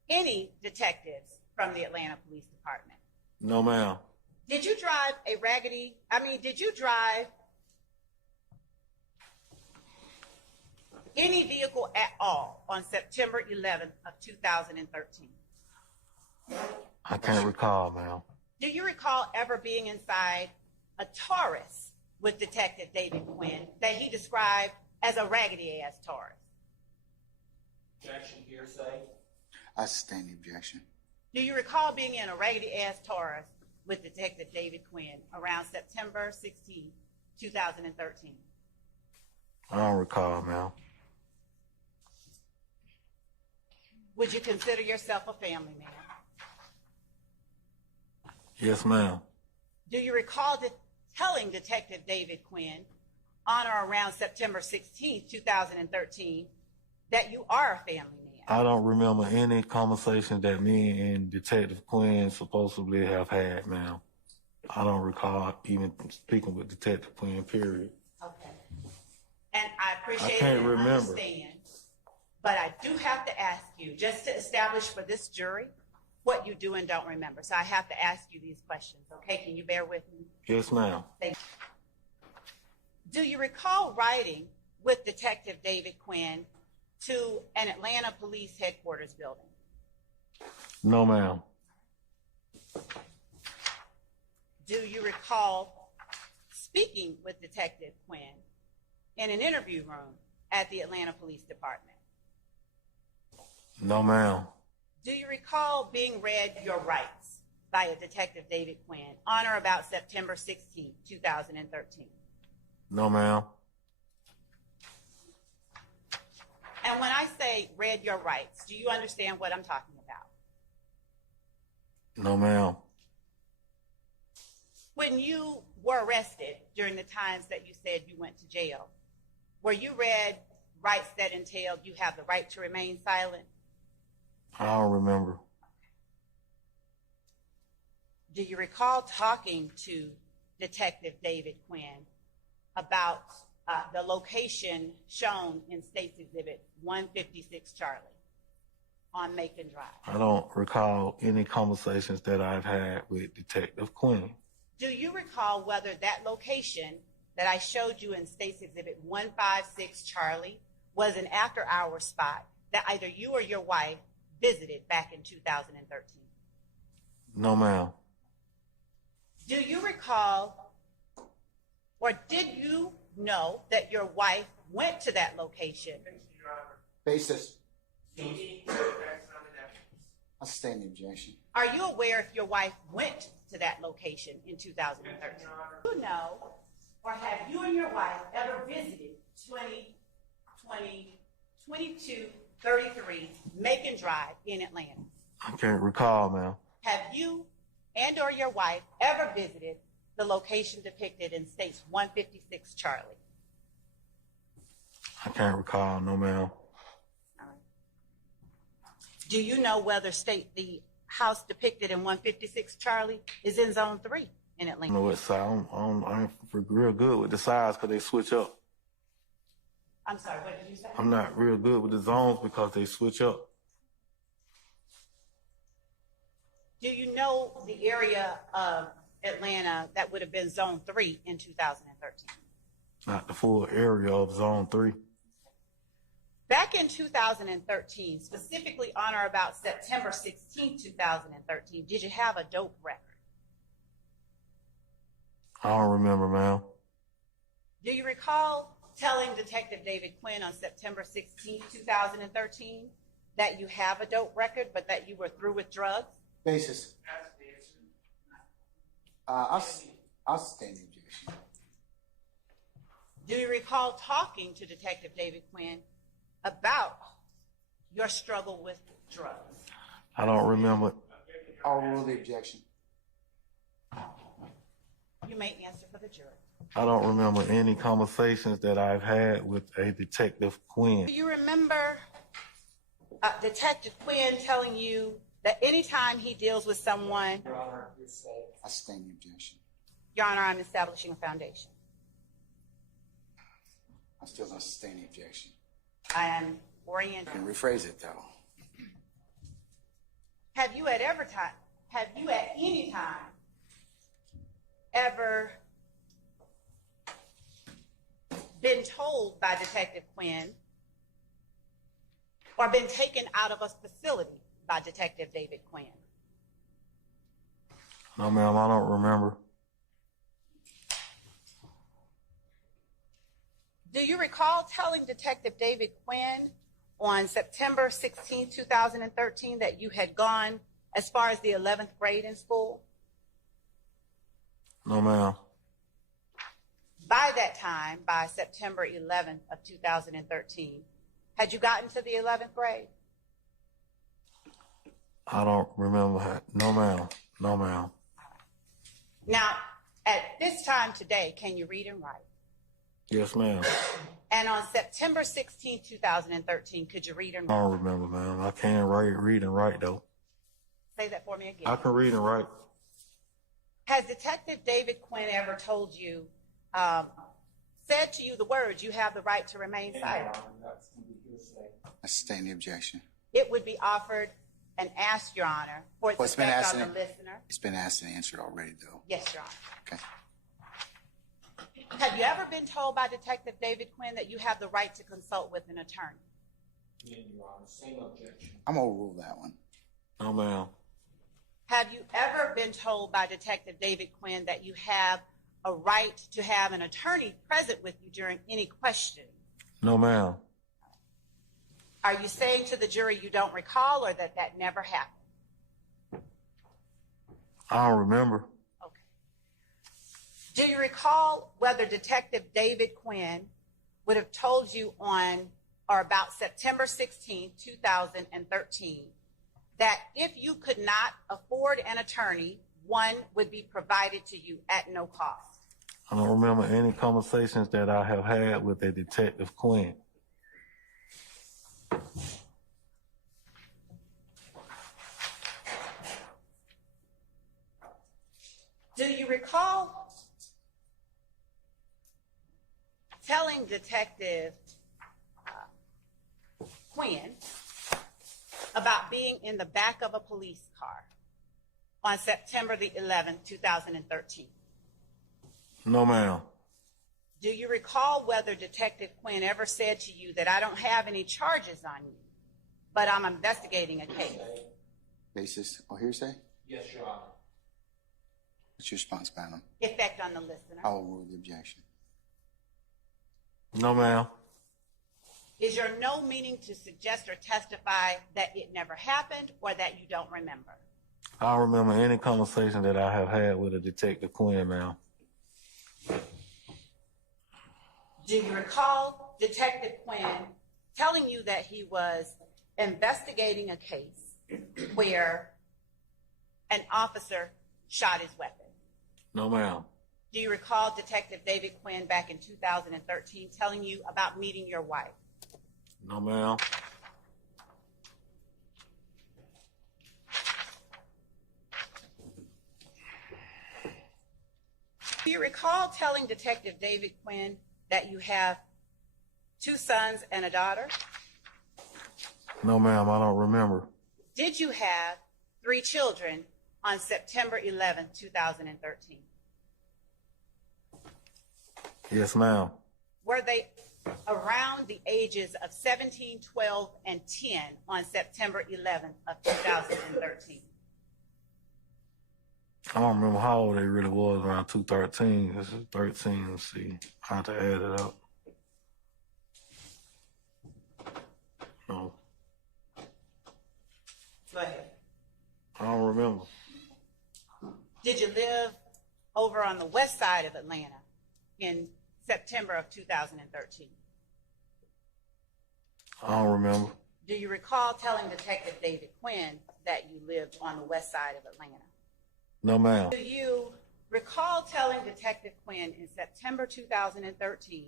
any detectives from the Atlanta Police Department? No, ma'am. Did you drive any vehicle at all on September 11th of 2013? I can't recall, ma'am. Do you recall ever being inside a Taurus with Detective David Quinn that he described as a raggedy-ass Taurus? Objection, hearsay. I sustain the objection. Do you recall being in a raggedy-ass Taurus with Detective David Quinn around September 16, 2013? I don't recall, ma'am. Would you consider yourself a family man? Yes, ma'am. Do you recall telling Detective David Quinn on or around September 16, 2013, that you are a family man? I don't remember any conversation that me and Detective Quinn supposedly have had, ma'am. I don't recall even speaking with Detective Quinn, period. Okay. And I appreciate I it can't and remember. understand, but I do have to ask you, just to establish for this jury what you do and don't remember. So I have to ask you these questions, okay? Can you bear with me? Yes, ma'am. Thank you. Do you recall riding with Detective David Quinn to an Atlanta Police Headquarters building? No, ma'am. Do you recall speaking with Detective Quinn in an interview room at the Atlanta Police Department? No, ma'am. Do you recall being read your rights by a Detective David Quinn on or about September 16, 2013? No, ma'am. And when I say read your rights, do you understand what I'm talking about? No, ma'am. When you were arrested during the times that you said you went to jail, were you read rights that entailed you have the right to remain silent? I don't remember. do you recall talking to Detective David Quinn about the location shown in State's Exhibit 156 Charlie on Macon Drive? I don't recall any conversations that I've had with Detective Quinn. Do you recall whether that location that I showed you in State's Exhibit 156 Charlie was an after-hour spot that either you or your wife visited back in 2013? No, ma'am. Do you recall, or did you know that your wife went to that location? Basis. I'll sustain the objection. Are you aware if your wife went to that location in 2013? Do you know, or have you and your wife ever visited 2233 Macon Drive in Atlanta? I can't recall, ma'am. Have you and or your wife ever visited the location depicted in State's 156 Charlie? I can't recall, no, ma'am. All right. Do you know whether the house depicted in 156 Charlie is in Zone 3 in I Atlanta? don't know what side. I ain't real good with the sides because they switch up. I'm sorry, what did you say? I'm not real good with the zones because they switch up. Do you know the area of Atlanta that would have been Zone 3 in 2013? Not the full area of Zone 3. Back in 2013, specifically on or about September 16, 2013, did you have a dope record? I don't remember, ma'am. Do you recall telling Detective David Quinn on September 16, 2013, that you have a dope record, but that you were through with drugs? Basis. I'll sustain the objection. Do you recall talking to Detective David Quinn about your struggle with drugs? I don't remember. I'll rule the objection. You may answer for the jury. I don't remember any conversations that I've had with a Detective Quinn. Do you remember Detective Quinn telling you that anytime he deals with someone, I sustain the objection. Your Honor, I'm establishing a foundation. I still don't sustain the objection. I am oriented. I can rephrase it though. Have you at any time ever been told by Detective Quinn or been taken out of a facility by Detective David Quinn? No, ma'am, I don't remember. Do you recall telling Detective David Quinn on September 16, 2013, that you had gone as far as the 11th grade in school? No, ma'am. By that time, by September 11th of 2013, had you gotten to the 11th grade? I don't remember. No, ma'am. No, ma'am. Now, at this time today, can you read and write? Yes, ma'am. And on September 16, 2013, could you read and I write? don't remember, ma'am. I can't read and write, though. Say that for me again. I can read and write. Has Detective David Quinn ever told you, said to you the words, "You have the right to remain silent"? I sustain the objection. It would be offered and asked, Your Honor, for its Well, it's been effect asked on the and- listener. It's been asked and answered already though. Yes, Your Honor. Okay. Have you ever been told by Detective David Quinn that you have the right to consult with an attorney? I'm gonna rule that one. No, ma'am. Have you ever been told by Detective David Quinn that you have a right to have an attorney present with you during any questioning? No, ma'am. Are you saying to the jury you don't recall, or that that never happened? I don't remember. Okay. Do you recall whether Detective David Quinn would have told you on or about September 16, 2013, that if you could not afford an attorney, one would be provided to you at no cost? I don't remember any conversations that I have had with a Detective Quinn. you recall telling Detective Quinn about being in the back of a police car on September the 11th, 2013? No, ma'am. Do you recall whether Detective Quinn ever said to you that I don't have any charges on you, but I'm investigating a case? Basis or hearsay? Yes, Your Honor. What's your response, madam? Effect on the listener. I will rule the objection. No, ma'am. Is your no meaning to suggest or testify that it never happened or that you don't remember? I don't remember any conversation that I have had with a Detective Quinn, ma'am. Do you recall Detective Quinn telling you that he was investigating a case where an officer shot his weapon? No, ma'am. Do you recall Detective David Quinn back in 2013 telling you about meeting your wife? No, ma'am. Do you recall telling Detective David Quinn that you have 2 sons and a daughter? No, ma'am. I don't remember. Did you have 3 children on September 11th, 2013? Yes, ma'am. Were they around the ages of 17, 12, and 10 on September 11th of 2013? I don't remember how old they really was, around 213. This is 13. Let's see. I have to add it up. No, Go ahead. I don't remember. Did you live over on the west side of Atlanta in September of 2013? I don't remember. Do you recall telling Detective David Quinn that you lived on the west side of Atlanta? No, ma'am. Do you recall telling Detective Quinn in September 2013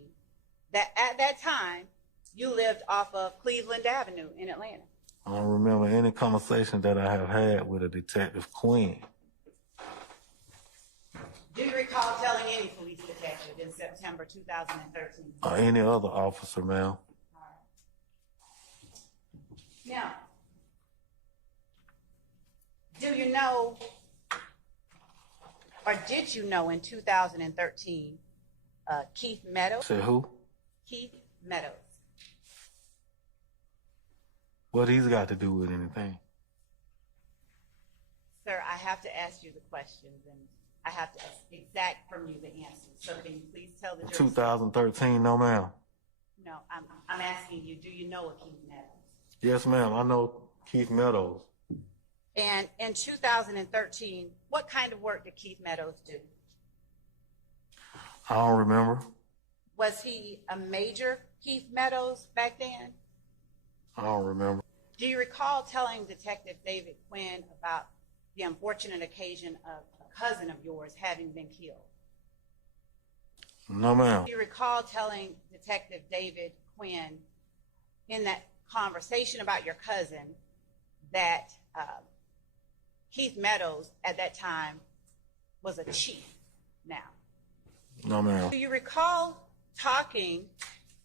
that at that time you lived off of Cleveland Avenue in Atlanta? I don't remember any conversation that I have had with a Detective Quinn. Do you recall telling any police detective in September 2013? Or any other officer, ma'am. Now, do you know, or did you know in 2013, Keith Meadows? Say who? Keith Meadows. What he's got to do with anything? Sir, I have to ask you the questions, and I have to exact from you the answers. So can you please tell the jury? 2013, no, ma'am. No, I'm asking you, do you know a Keith Meadows? Yes, ma'am. I know Keith Meadows. And in 2013, what kind of work did Keith Meadows do? I don't remember. Was he a major Keith Meadows back then? I don't remember. Do you recall telling Detective David Quinn about the unfortunate occasion of a cousin of yours having been killed? No, ma'am. Do you recall telling Detective David Quinn in that conversation about your cousin that Keith Meadows at that time was a chief now? No, ma'am. Do you recall talking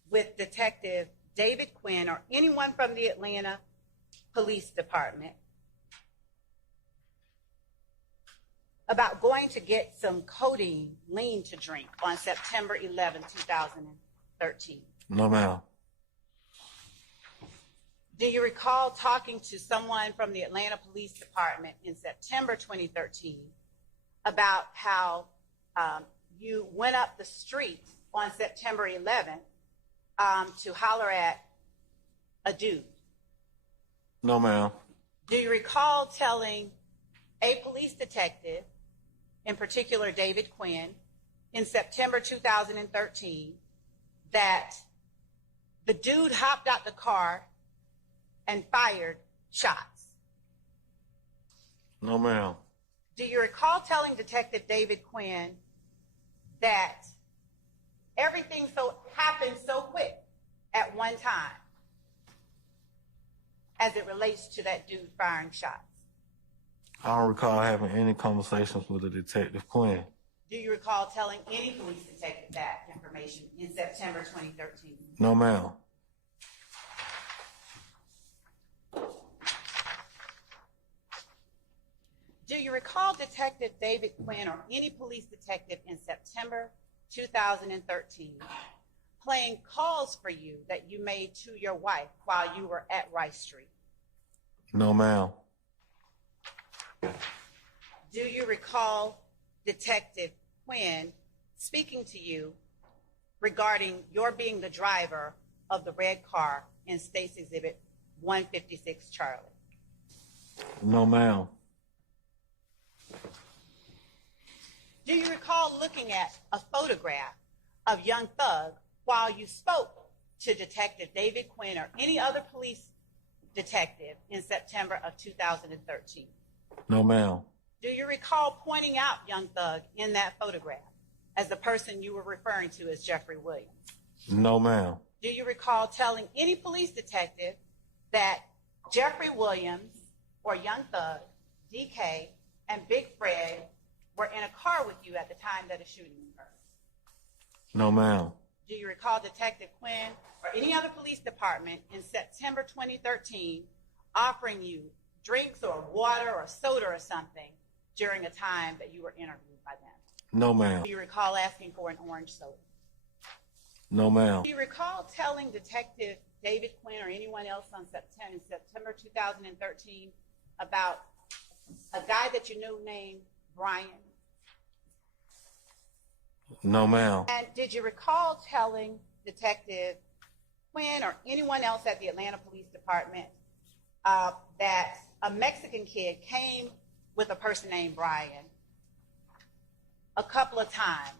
with Detective David Quinn or anyone from the Atlanta Police Department about going to get some codeine lean to drink on September 11, 2013? No, ma'am. Do you recall talking to someone from the Atlanta Police Department in September 2013 about how you went up the street on September 11th to holler at a dude? No, ma'am. Do you recall telling a police detective, in particular David Quinn, in September 2013 that the dude hopped out the car and fired shots? No, ma'am. Do you recall telling Detective David Quinn that everything happened so quick at one time as it relates to that dude firing shots? I don't recall having any conversations with a Detective Quinn. Do you recall telling any police detective that information in September 2013? No, ma'am. Do you recall Detective David Quinn or any police detective in September 2013 playing calls for you that you made to your wife while you were at Rice Street? No, ma'am. Do you recall Detective Quinn speaking to you regarding your being the driver of the red car in State's Exhibit 156 Charlie? No, ma'am. Do you recall looking at a photograph of Young Thug while you spoke to Detective David Quinn or any other police detective in September of 2013? No, ma'am. Do you recall pointing out Young Thug in that photograph as the person you were referring to as Jeffrey Williams? No, ma'am. Do you recall telling any police detective that Jeffrey Williams or Young Thug, DK, and Big Fred were in a car with you at the time that a shooting occurred? No, ma'am. Do you recall Detective Quinn or any other police department in September 2013 offering you drinks or water or soda or something during a time that you were interviewed by them? No, ma'am. Do you recall asking for an orange soda? No, ma'am. Do you recall telling Detective David Quinn or anyone else in September 2013 about a guy that you knew named Brian? No, ma'am. And did you recall telling Detective Quinn or anyone else at the Atlanta Police Department that a Mexican kid came with a person named Brian a couple of times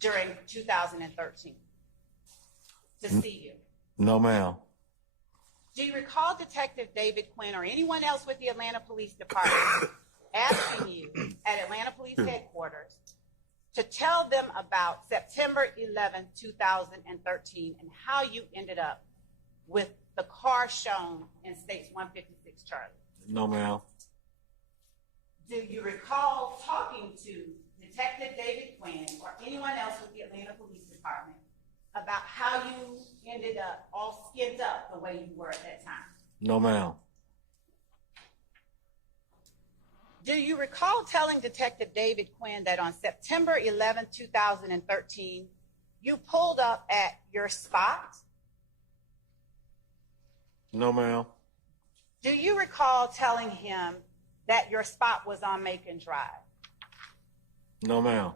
during 2013 to see you? No, ma'am. Do you recall Detective David Quinn or anyone else with the Atlanta Police Department asking you at Atlanta Police Headquarters to tell them about September 11, 2013 and how you ended up with the car shown in State's 156 Charlie? No, ma'am. Do you recall talking to Detective David Quinn or anyone else with the Atlanta Police Department about how you ended up all skinned up the way you were at that time? No, ma'am. Do you recall telling Detective David Quinn that on September 11, 2013, you pulled up at your spot? No, ma'am. Do you recall telling him that your spot was on Macon Drive? No, ma'am.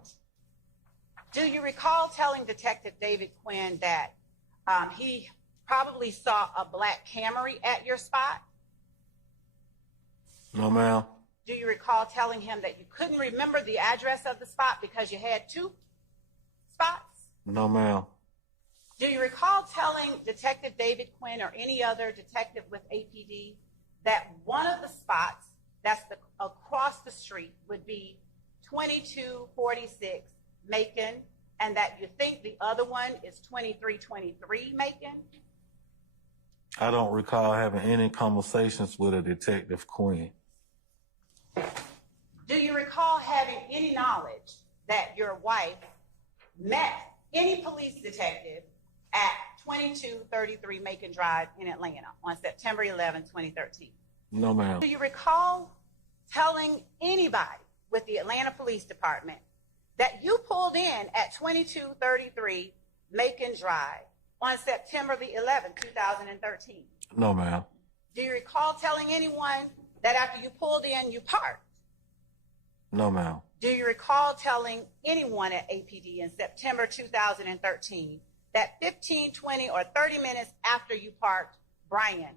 Do you recall telling Detective David Quinn that he probably saw a black Camry at your spot? No, ma'am. Do you recall telling him that you couldn't remember the address of the spot because you had two spots? No, ma'am. Do you recall telling Detective David Quinn or any other detective with APD that one of the spots that's across the street would be 2246 Macon and that you think the other one is 2323 Macon? I don't recall having any conversations with a Detective Quinn. Do you recall having any knowledge that your wife met any police detective at 2233 Macon Drive in Atlanta on September 11, 2013? No, ma'am. Do you recall telling anybody with the Atlanta Police Department that you pulled in at 2233 Macon Drive on September the 11th, 2013? No, ma'am. Do you recall telling anyone that after you pulled in, you parked? No, ma'am. Do you recall telling anyone at APD in September 2013 that 15, 20, or 30 minutes after you parked, Brian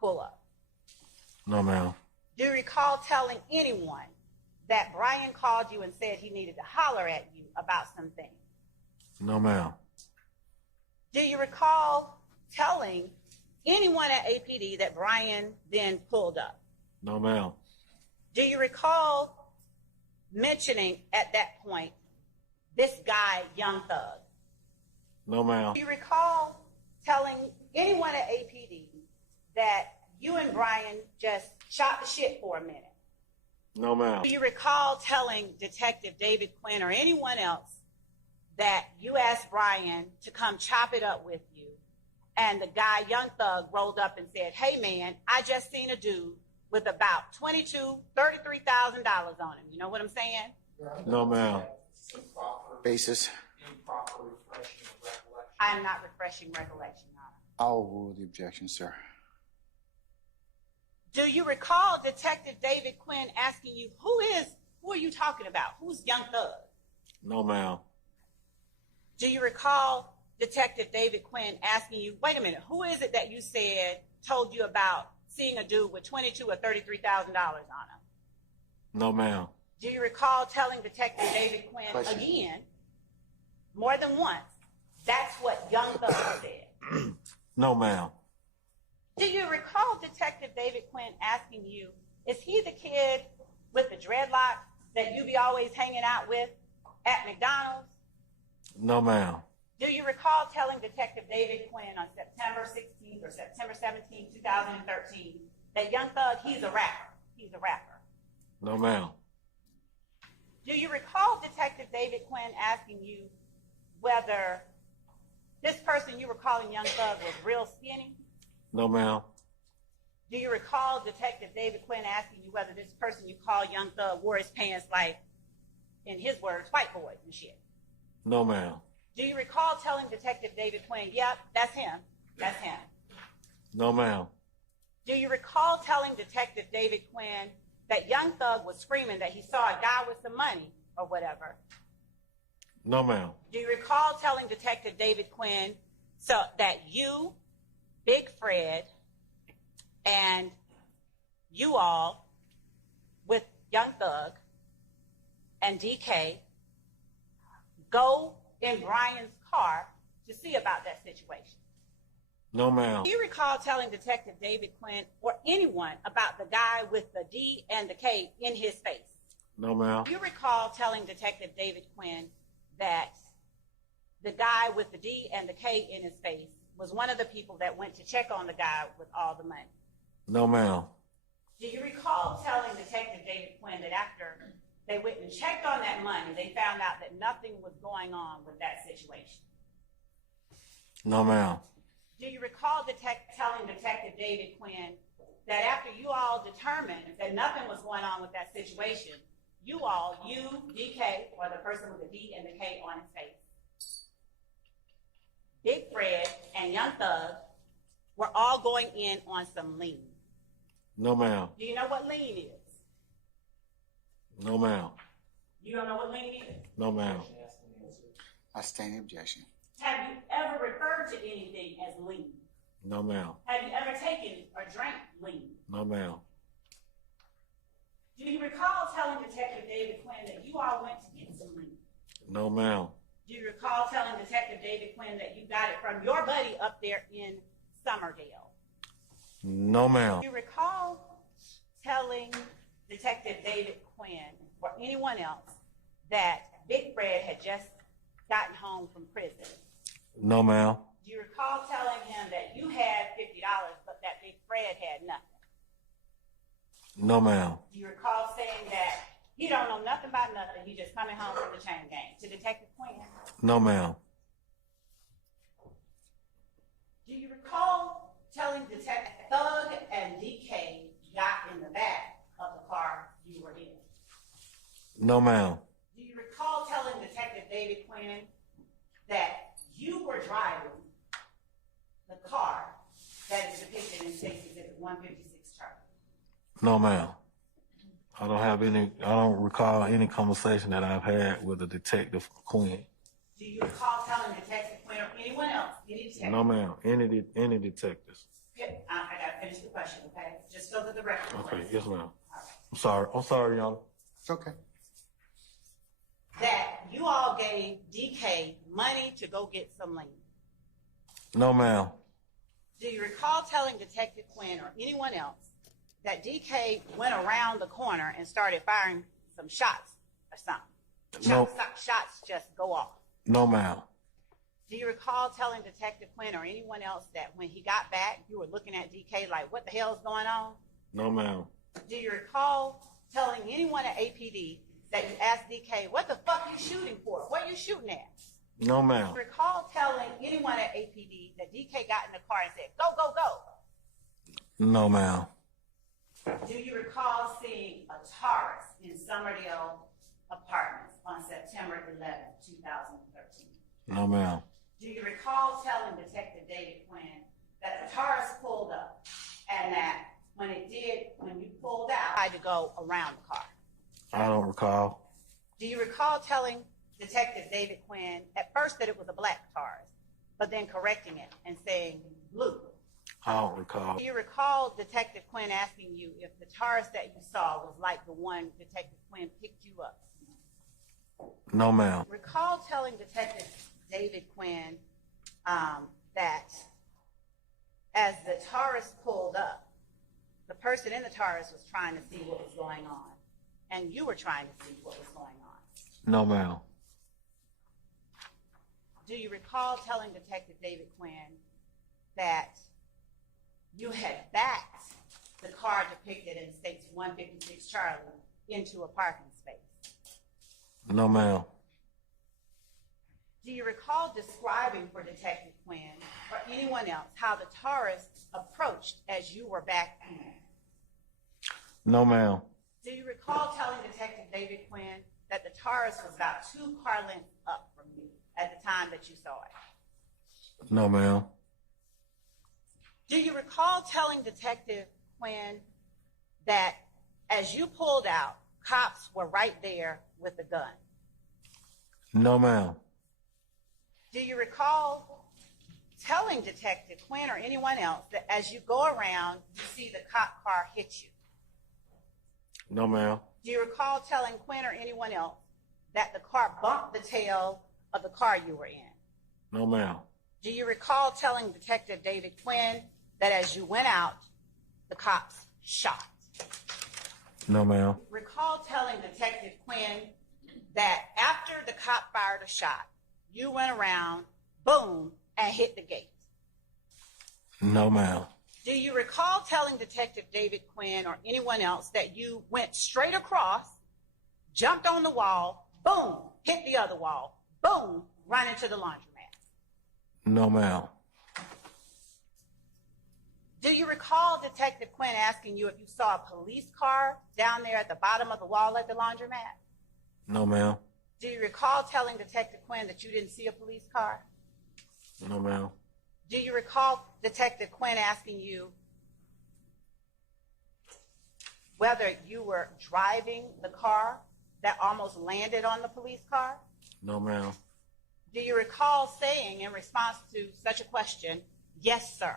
pull up? No, ma'am. Do you recall telling anyone that Brian called you and said he needed to holler at you about some things? No, ma'am. Do you recall telling anyone at APD that Brian then pulled up? No, ma'am. Do you recall mentioning at that point this guy, Young Thug? No, ma'am. Do you recall telling anyone at APD that you and Brian just shot the shit for a minute? No, ma'am. Do you recall telling Detective David Quinn or anyone else that you asked Brian to come chop it up with you, and the guy, Young Thug, rolled up and said, "Hey man, I just seen a dude with about $33,000 on him." You know what I'm saying? No, ma'am. Basis. Improper refreshing of recollection. I'm not refreshing recollection, Your Honor. I'll rule the objection, sir. Do you recall Detective David Quinn asking you, who are you talking about? Who's Young Thug? No, ma'am. Do you recall Detective David Quinn asking you, wait a minute, who is it that you said told you about seeing a dude with $22,000 or $33,000 on him? No, ma'am. Do you recall telling Detective David Quinn Question. again, more than once, that's what Young Thug said? No, ma'am. Do you recall Detective David Quinn asking you, is he the kid with the dreadlocks that you be always hanging out with at McDonald's? No, ma'am. Do you recall telling Detective David Quinn on September 16th or September 17th, 2013, that Young Thug, he's a rapper? He's a rapper. No, ma'am. Do you recall Detective David Quinn asking you whether this person you were calling Young Thug was real skinny? No, ma'am. Do you recall Detective David Quinn asking you whether this person you call Young Thug wore his pants like, in his words, white boys and shit? No, ma'am. Do you recall telling Detective David Quinn, yep, that's him, that's him? No, ma'am. Do you recall telling Detective David Quinn that Young Thug was screaming that he saw a guy with some money or whatever? No, ma'am. Do you recall telling Detective David Quinn so that you, Big Fred, and you all with Young Thug and DK go in Brian's car to see about that situation? No, ma'am. Do you recall telling Detective David Quinn or anyone about the guy with the D and the K in his face? No, ma'am. Do you recall telling Detective David Quinn that the guy with the D and the K in his face was one of the people that went to check on the guy with all the money? No, ma'am. Do you recall telling Detective David Quinn that after they went and checked on that money, they found out that nothing was going on with that situation? No, ma'am. Do you recall telling Detective David Quinn that after you all determined that nothing was going on with that situation, you, DK, or the person with the D and the K on his face, Big Fred and Young Thug, were all going in on some lean? No, ma'am. Do you know what lean is? No, ma'am. You don't know what lean is? No, ma'am. I stand the objection. Have you ever referred to anything as lean? No, ma'am. Have you ever taken or drank lean? No, ma'am. Do you recall telling Detective David Quinn that you all went to get some lean? No, ma'am. Do you recall telling Detective David Quinn that you got it from your buddy up there in Summerdale? No, ma'am. Do you recall telling Detective David Quinn or anyone else that Big Fred had just gotten home from prison? No, ma'am. Do you recall telling him that you had $50, but that Big Fred had nothing? No, ma'am. Do you recall saying that he don't know nothing about nothing, he just coming home from the chain gang to Detective Quinn? No, ma'am. Do you recall telling Detective Thug and DK got in the back of the car you were in? No, ma'am. Do you recall telling Detective David Quinn that you were driving the car that is depicted in State's Exhibit 156 chart? No, ma'am. I don't recall any conversation that I've had with a Detective Quinn. Do you recall telling Detective Quinn or anyone else, any detective? No, ma'am. Any detectives. Okay, I gotta finish the question, okay? Just so that the record. Okay, reflects. yes, ma'am. All right. I'm sorry, Your Honor. It's okay. That you all gave DK money to go get some lean. No, ma'am. Do you recall telling Detective Quinn or anyone else that DK went around the corner and started firing some shots or something? No. Shots just go off. No, ma'am. Do you recall telling Detective Quinn or anyone else that when he got back, you were looking at DK like, what the hell is going on? No, ma'am. Do you recall telling anyone at APD that you asked DK, what the fuck you shooting for? What are you shooting at? No, ma'am. Do you recall telling anyone at APD that DK got in the car and said, go, go, go? No, ma'am. Do you recall seeing a Taurus in Summerdale Apartments on September 11, 2013? No, ma'am. Do you recall telling Detective David Quinn that the Taurus pulled up and that when you pulled out, tried to go around the car? I don't recall. Do you recall telling Detective David Quinn at first that it was a black Taurus, but then correcting it and saying blue? I don't recall. Do you recall Detective Quinn asking you if the Taurus that you saw was like the one Detective Quinn picked you up? No, ma'am. Recall telling Detective David Quinn that as the Taurus pulled up, the person in the Taurus was trying to see what was going on, and you were trying to see what was going on. No, ma'am. Do you recall telling Detective David Quinn that you had backed the car depicted in States 156 Charlie into a parking space? No, ma'am. Do you recall describing for Detective Quinn or anyone else how the Taurus approached as you were back in? No, ma'am. Do you recall telling Detective David Quinn that the Taurus was about 2 car lengths up from you at the time that you saw it? No, ma'am. Do you recall telling Detective Quinn that as you pulled out, cops were right there with a gun? No, ma'am. Do you recall telling Detective Quinn or anyone else that as you go around, you see the cop car hit you? No, ma'am. Do you recall telling Quinn or anyone else that the car bumped the tail of the car you were in? No, ma'am. Do you recall telling Detective David Quinn that as you went out, the cops shot? No, ma'am. Recall telling Detective Quinn that after the cop fired a shot, you went around, boom, and hit the gate? No, ma'am. Do you recall telling Detective David Quinn or anyone else that you went straight across, jumped on the wall, boom, hit the other wall, boom, run into the laundromat? No, ma'am. Do you recall Detective Quinn asking you if you saw a police car down there at the bottom of the wall at the laundromat? No, ma'am. Do you recall telling Detective Quinn that you didn't see a police car? No, ma'am. Do you recall Detective Quinn asking you whether you were driving the car that almost landed on the police car? No, ma'am. Do you recall saying in response to such a question, yes, sir?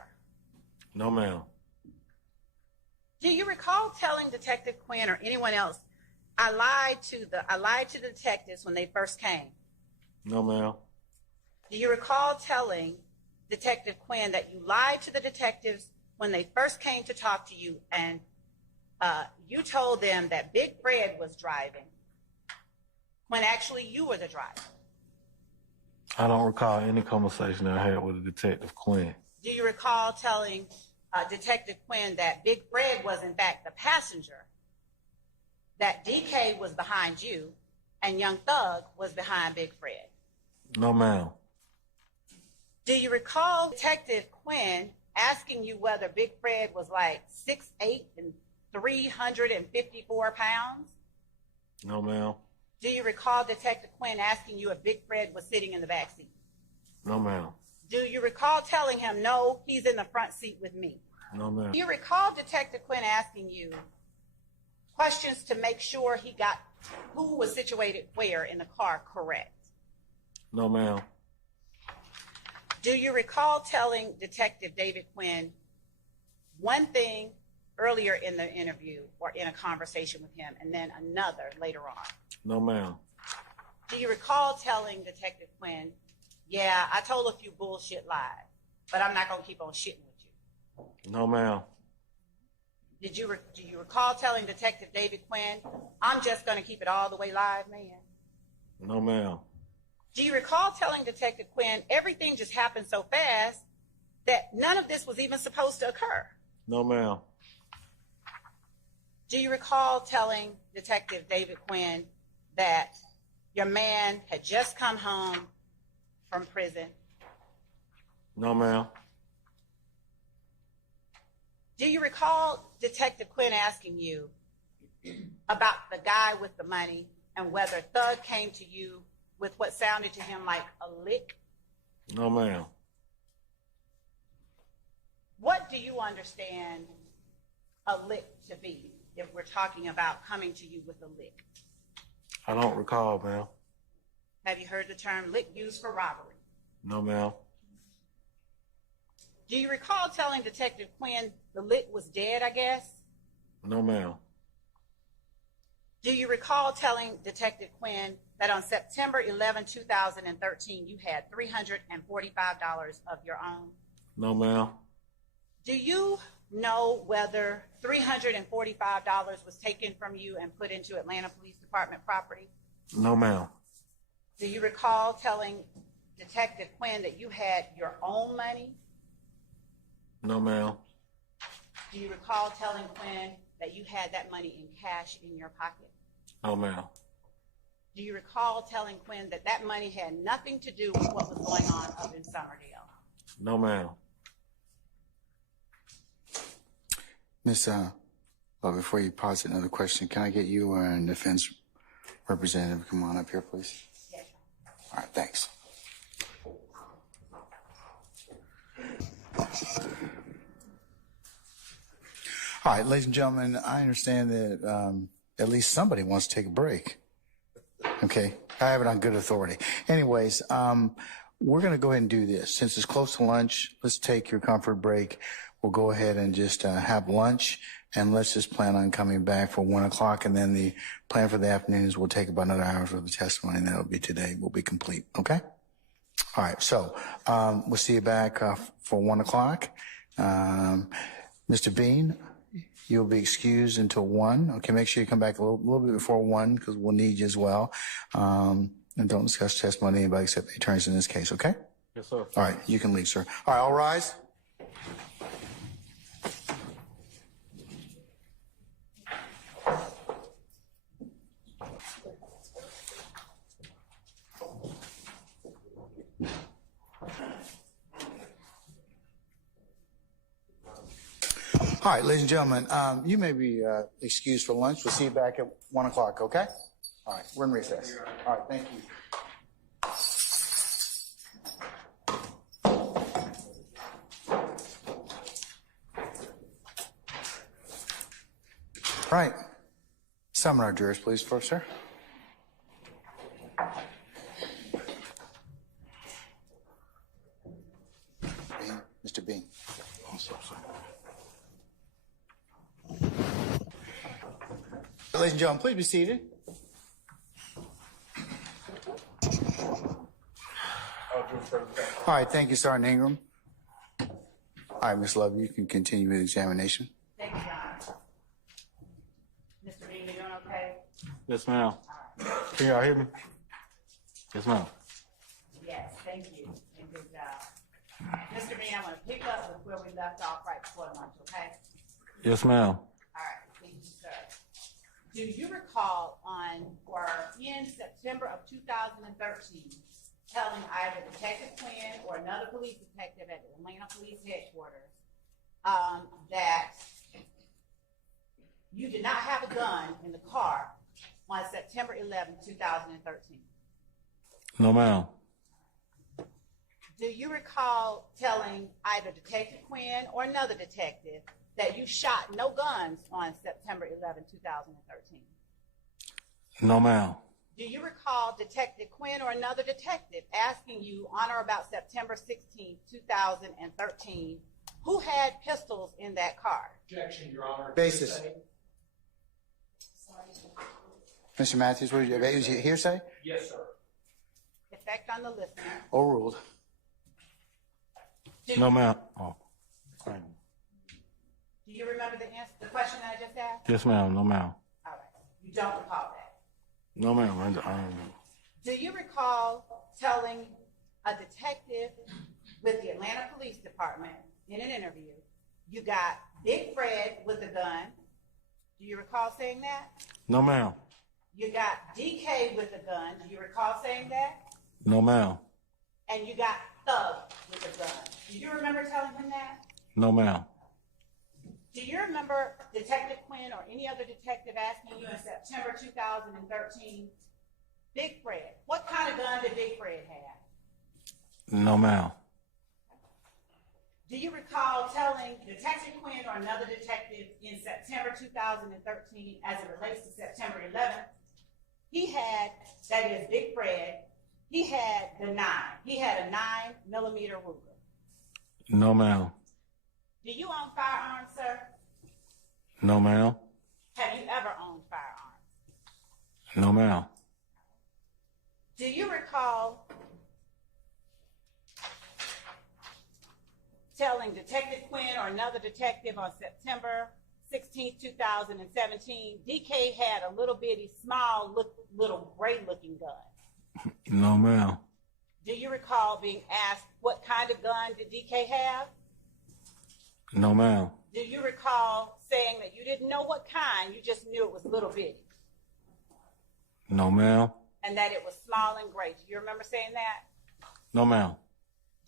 No, ma'am. Do you recall telling Detective Quinn or anyone else, I lied to the detectives when they first came? No, ma'am. Do you recall telling Detective Quinn that you lied to the detectives when they first came to talk to you and you told them that Big Fred was driving when actually you were the driver? I don't recall any conversation I had with Detective Quinn. Do you recall telling Detective Quinn that Big Fred was in fact the passenger, that DK was behind you, and Young Thug was behind Big Fred? No, ma'am. Do you recall Detective Quinn asking you whether Big Fred was like 6'8" and 354 pounds? No, ma'am. Do you recall Detective Quinn asking you if Big Fred was sitting in the back seat? No, ma'am. Do you recall telling him, no, he's in the front seat with me? No, ma'am. Do you recall Detective Quinn asking you questions to make sure he got who was situated where in the car correct? No, ma'am. Do you recall telling Detective David Quinn one thing earlier in the interview or in a conversation with him and then another later on? No, ma'am. Do you recall telling Detective Quinn, yeah, I told a few bullshit lies, but I'm not going to keep on shitting with you? No, ma'am. Do you recall telling Detective David Quinn, I'm just going to keep it all the way live, man? No, ma'am. Do you recall telling Detective Quinn everything just happened so fast that none of this was even supposed to occur? No, ma'am. Do you recall telling Detective David Quinn that your man had just come home from prison? No, ma'am. Do you recall Detective Quinn asking you about the guy with the money and whether Thug came to you with what sounded to him like a lick? No, ma'am. What do you understand a lick to be if we're talking about coming to you with a lick? I don't recall, ma'am. Have you heard the term lick used for robbery? No, ma'am. Do you recall telling Detective Quinn the lick was dead, I guess? No, ma'am. Do you recall telling Detective Quinn that on September 11, 2013, you had $345 of your own? No, ma'am. Do you know whether $345 was taken from you and put into Atlanta Police Department property? No, ma'am. Do you recall telling Detective Quinn that you had your own money? No, ma'am. Do you recall telling Quinn that you had that money in cash in your pocket? No, ma'am. Do you recall telling Quinn that that money had nothing to do with what was going on up in Summerdale? No, ma'am. Miss, well, before you pause another question, can I get you and defense representative come on up here, please? Yes. All right, thanks. All right, ladies and gentlemen, I understand that at least somebody wants to take a break. Okay, I have it on good authority. Anyways, we're going to go ahead and do this. Since it's close to lunch, let's take your comfort break. We'll go ahead and just have lunch, and let's just plan on coming back for 1 o'clock, and then the plan for the afternoon is we'll take about another hour for the testimony, and that'll be today. We'll be complete, okay? All right, so we'll see you back for 1 o'clock. Mr. Bean, you'll be excused until 1. Okay, make sure you come back a little bit before 1 because we'll need you as well. And don't discuss testimony with anybody except the attorneys in this case, okay? Yes, sir. All right, you can leave, sir. All right, all rise. All right, ladies and gentlemen, you may be excused for lunch. We'll see you back at 1 o'clock, okay? All right, we're in recess. All right, thank you. All right, summon our jurors, please, first, sir. Bean, Mr. Bean. Ladies and gentlemen, please be seated. All right, thank you, Sergeant Ingram. All right, Ms. Love, you can continue with the examination. Thank you, John. Mr. Bean, you doing okay? Yes, ma'am. Can y'all hear me? Yes, ma'am. Yes, thank you, and good job. Mr. Bean, I'm going to pick up with where we left off right before lunch, okay? Yes, ma'am. All right, thank you, sir. Do you recall on or in September of 2013 telling either Detective Quinn or another police detective at the Atlanta Police Headquarters that you did not have a gun in the car on September 11, 2013? No, ma'am. Do you recall telling either Detective Quinn or another detective that you shot no guns on September 11, 2013? No, ma'am. Do you recall Detective Quinn or another detective asking you on or about September 16, 2013, who had pistols in that car? Objection, Your Honor. Basis. Mr. Matthews, what is it hearsay? Yes, sir. Effect on the listener. Overruled. No, ma'am. Oh. Do you remember the question that I just asked? Yes, ma'am. No, ma'am. All right. You don't recall that. No, ma'am. I don't. Do you recall telling a detective with the Atlanta Police Department in an interview, you got Big Fred with a gun, Do you recall saying that? No, ma'am. You got DK with a gun. Do you recall saying that? No, ma'am. And you got Thug with a gun. Do you remember telling him that? No, ma'am. Do you remember Detective Quinn or any other detective asking you in September 2013, Big Fred, what kind of gun did Big Fred have? No, ma'am. Do you recall telling Detective Quinn or another detective in September 2013, as it relates to September 11th, he had, that is Big Fred, he had the 9. He had a 9mm Ruger. No, ma'am. Do you own firearms, sir? No, ma'am. Have you ever owned firearms? No, ma'am. Do you recall telling Detective Quinn or another detective on September 16, 2017, DK had a little bitty, small, little gray-looking gun? No, ma'am. Do you recall being asked what kind of gun did DK have? No, ma'am. Do you recall saying that you didn't know what kind, you just knew it was little bitty, No, ma'am. and that it was small and gray? Do you remember saying that? No, ma'am.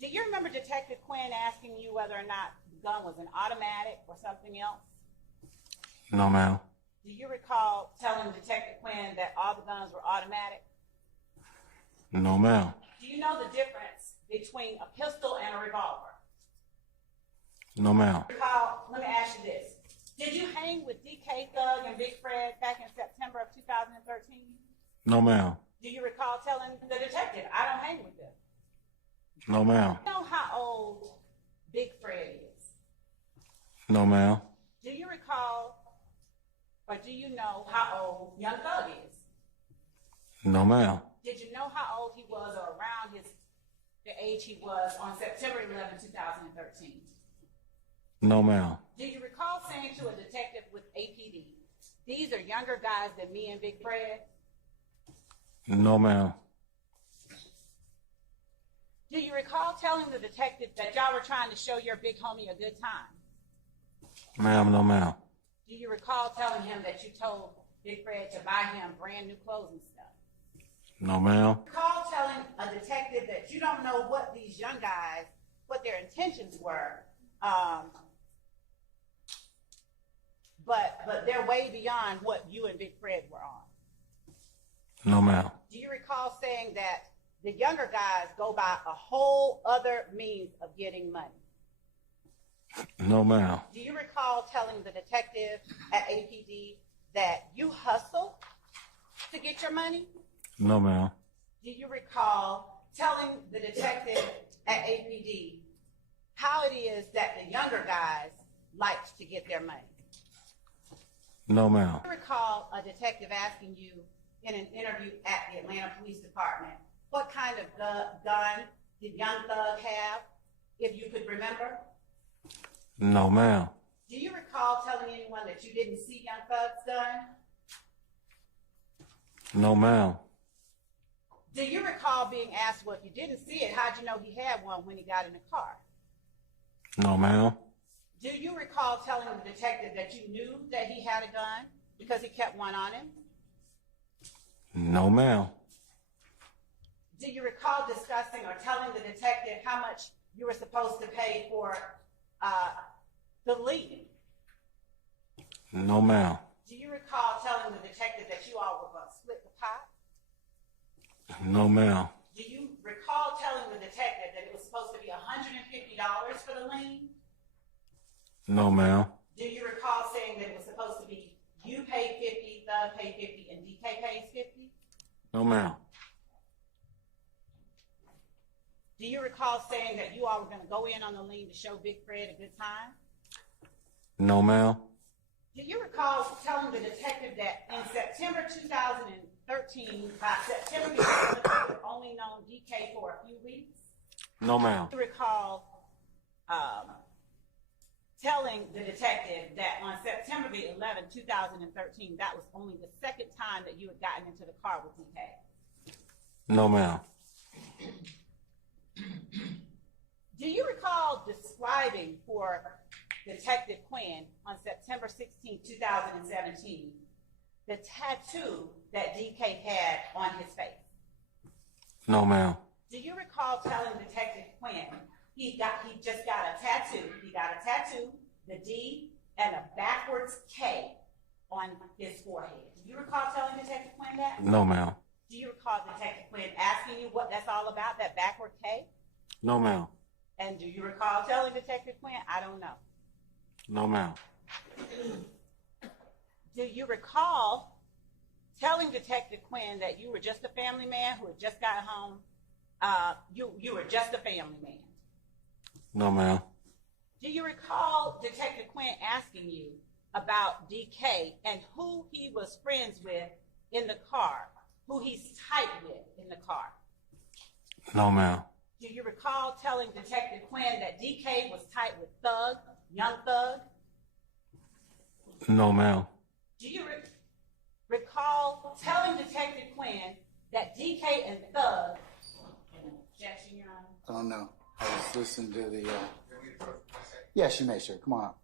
Do you remember Detective Quinn asking you whether or not the gun was an automatic or something else? No, ma'am. Do you recall telling Detective Quinn that all the guns were automatic? No, ma'am. Do you know the difference between a pistol and a revolver? No, ma'am. Let me ask you this. Did you hang with DK Thug and Big Fred back in September of 2013? No, ma'am. Do you recall telling the detective, I don't hang with them? No, ma'am. Do you know how old Big Fred is? No, ma'am. Do you recall, or do you know how old Young Thug is? No, ma'am. Did you know how old he was or around the age he was on September 11, 2013? No, ma'am. Do you recall saying to a detective with APD, these are younger guys than me and Big Fred? No, ma'am. Do you recall telling the detective that y'all were trying to show your big homie a good time? Ma'am, no, ma'am. Do you recall telling him that you told Big Fred to buy him brand new clothes and stuff? No, ma'am. Recall telling a detective that you don't know what these young guys, what their intentions were, but they're way beyond what you and Big Fred were on. No, ma'am. Do you recall saying that the younger guys go by a whole other means of getting money? No, ma'am. Do you recall telling the detective at APD that you hustle to get your money? No, ma'am. Do you recall telling the detective at APD how it is that the younger guys like to get their money? No, ma'am. Do you recall a detective asking you in an interview at the Atlanta Police Department, what kind of gun did Young Thug have, if you could remember? No, ma'am. Do you recall telling anyone that you didn't see Young Thug's gun? No, ma'am. Do you recall being asked, well, if you didn't see it, how'd you know he had one when he got in the car? No, ma'am. Do you recall telling the detective that you knew that he had a gun because he kept one on him? No, ma'am. Do you recall discussing or telling the detective how much you were supposed to pay for the lead? No, ma'am. Do you recall telling the detective that you all were going to split the pot? No, ma'am. Do you recall telling the detective that it was supposed to be $150 for the lien? No, ma'am. Do you recall saying that it was supposed to be you paid 50, Thug paid 50, and DK pays 50? No, ma'am. Do you recall saying that you all were going to go in on the lien to show Big Fred a good time? No, ma'am. Do you recall telling the detective that in September 2013, by September, you had only known DK for a few weeks? No, ma'am. Do you recall telling the detective that on September the 11th, 2013, that was only the second time that you had gotten into the car with DK? No, ma'am. Do you recall describing for Detective Quinn on September 16, 2017, the tattoo that DK had on his face? No, ma'am. Do you recall telling Detective Quinn he just got a tattoo? He got a tattoo, the D and a backwards K on his forehead. Do you recall telling Detective Quinn that? No, ma'am. Do you recall Detective Quinn asking you what that's all about, that backward K? No, ma'am. And do you recall telling Detective Quinn? I don't know. No, ma'am. Do you recall telling Detective Quinn that you were just a family man who had just got home? You were just a family man. No, ma'am. Do you recall Detective Quinn asking you about DK and who he was friends with in the car, who he's tight with in the car? No, ma'am. Do you recall telling Detective Quinn that DK was tight with Thug, Young Thug? No, ma'am. Do you recall telling Detective Quinn that DK and Thug, objection, Your Honor? I don't know. I was listening to the, Yes, you may, sir. Come on up.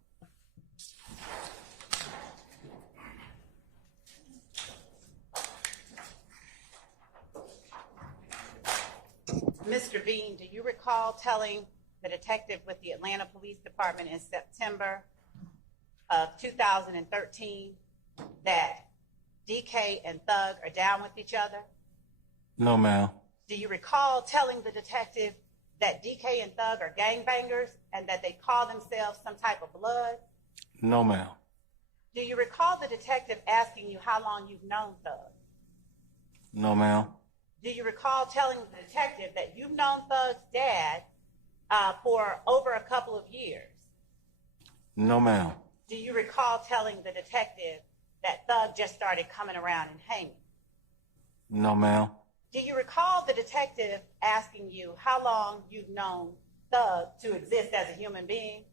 Mr. Bean, do you recall telling the detective with the Atlanta Police Department in September of 2013 that DK and Thug are down with each other? No, ma'am. Do you recall telling the detective that DK and Thug are gangbangers and that they call themselves some type of blood? No, ma'am. Do you recall the detective asking you how long you've known Thug? No, ma'am. Do you recall telling the detective that you've known Thug's dad for over a couple of years? No, ma'am. Do you recall telling the detective that Thug just started coming around and hanging? No, ma'am. Do you recall the detective asking you how long you've known Thug to exist as a human being?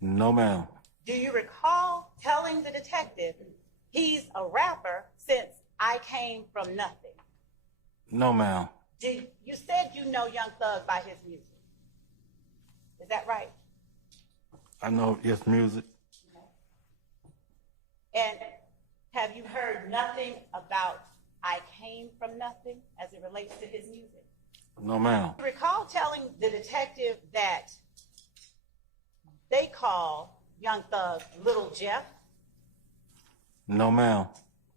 No, ma'am. Do you recall telling the detective he's a rapper since I came from nothing? No, ma'am. You said you know Young Thug by his music. Is that right? I know it's music. And have you heard nothing about I Came From Nothing as it relates to his music? No, ma'am. Do you recall telling the detective that they call Young Thug Little Jeff? No, ma'am.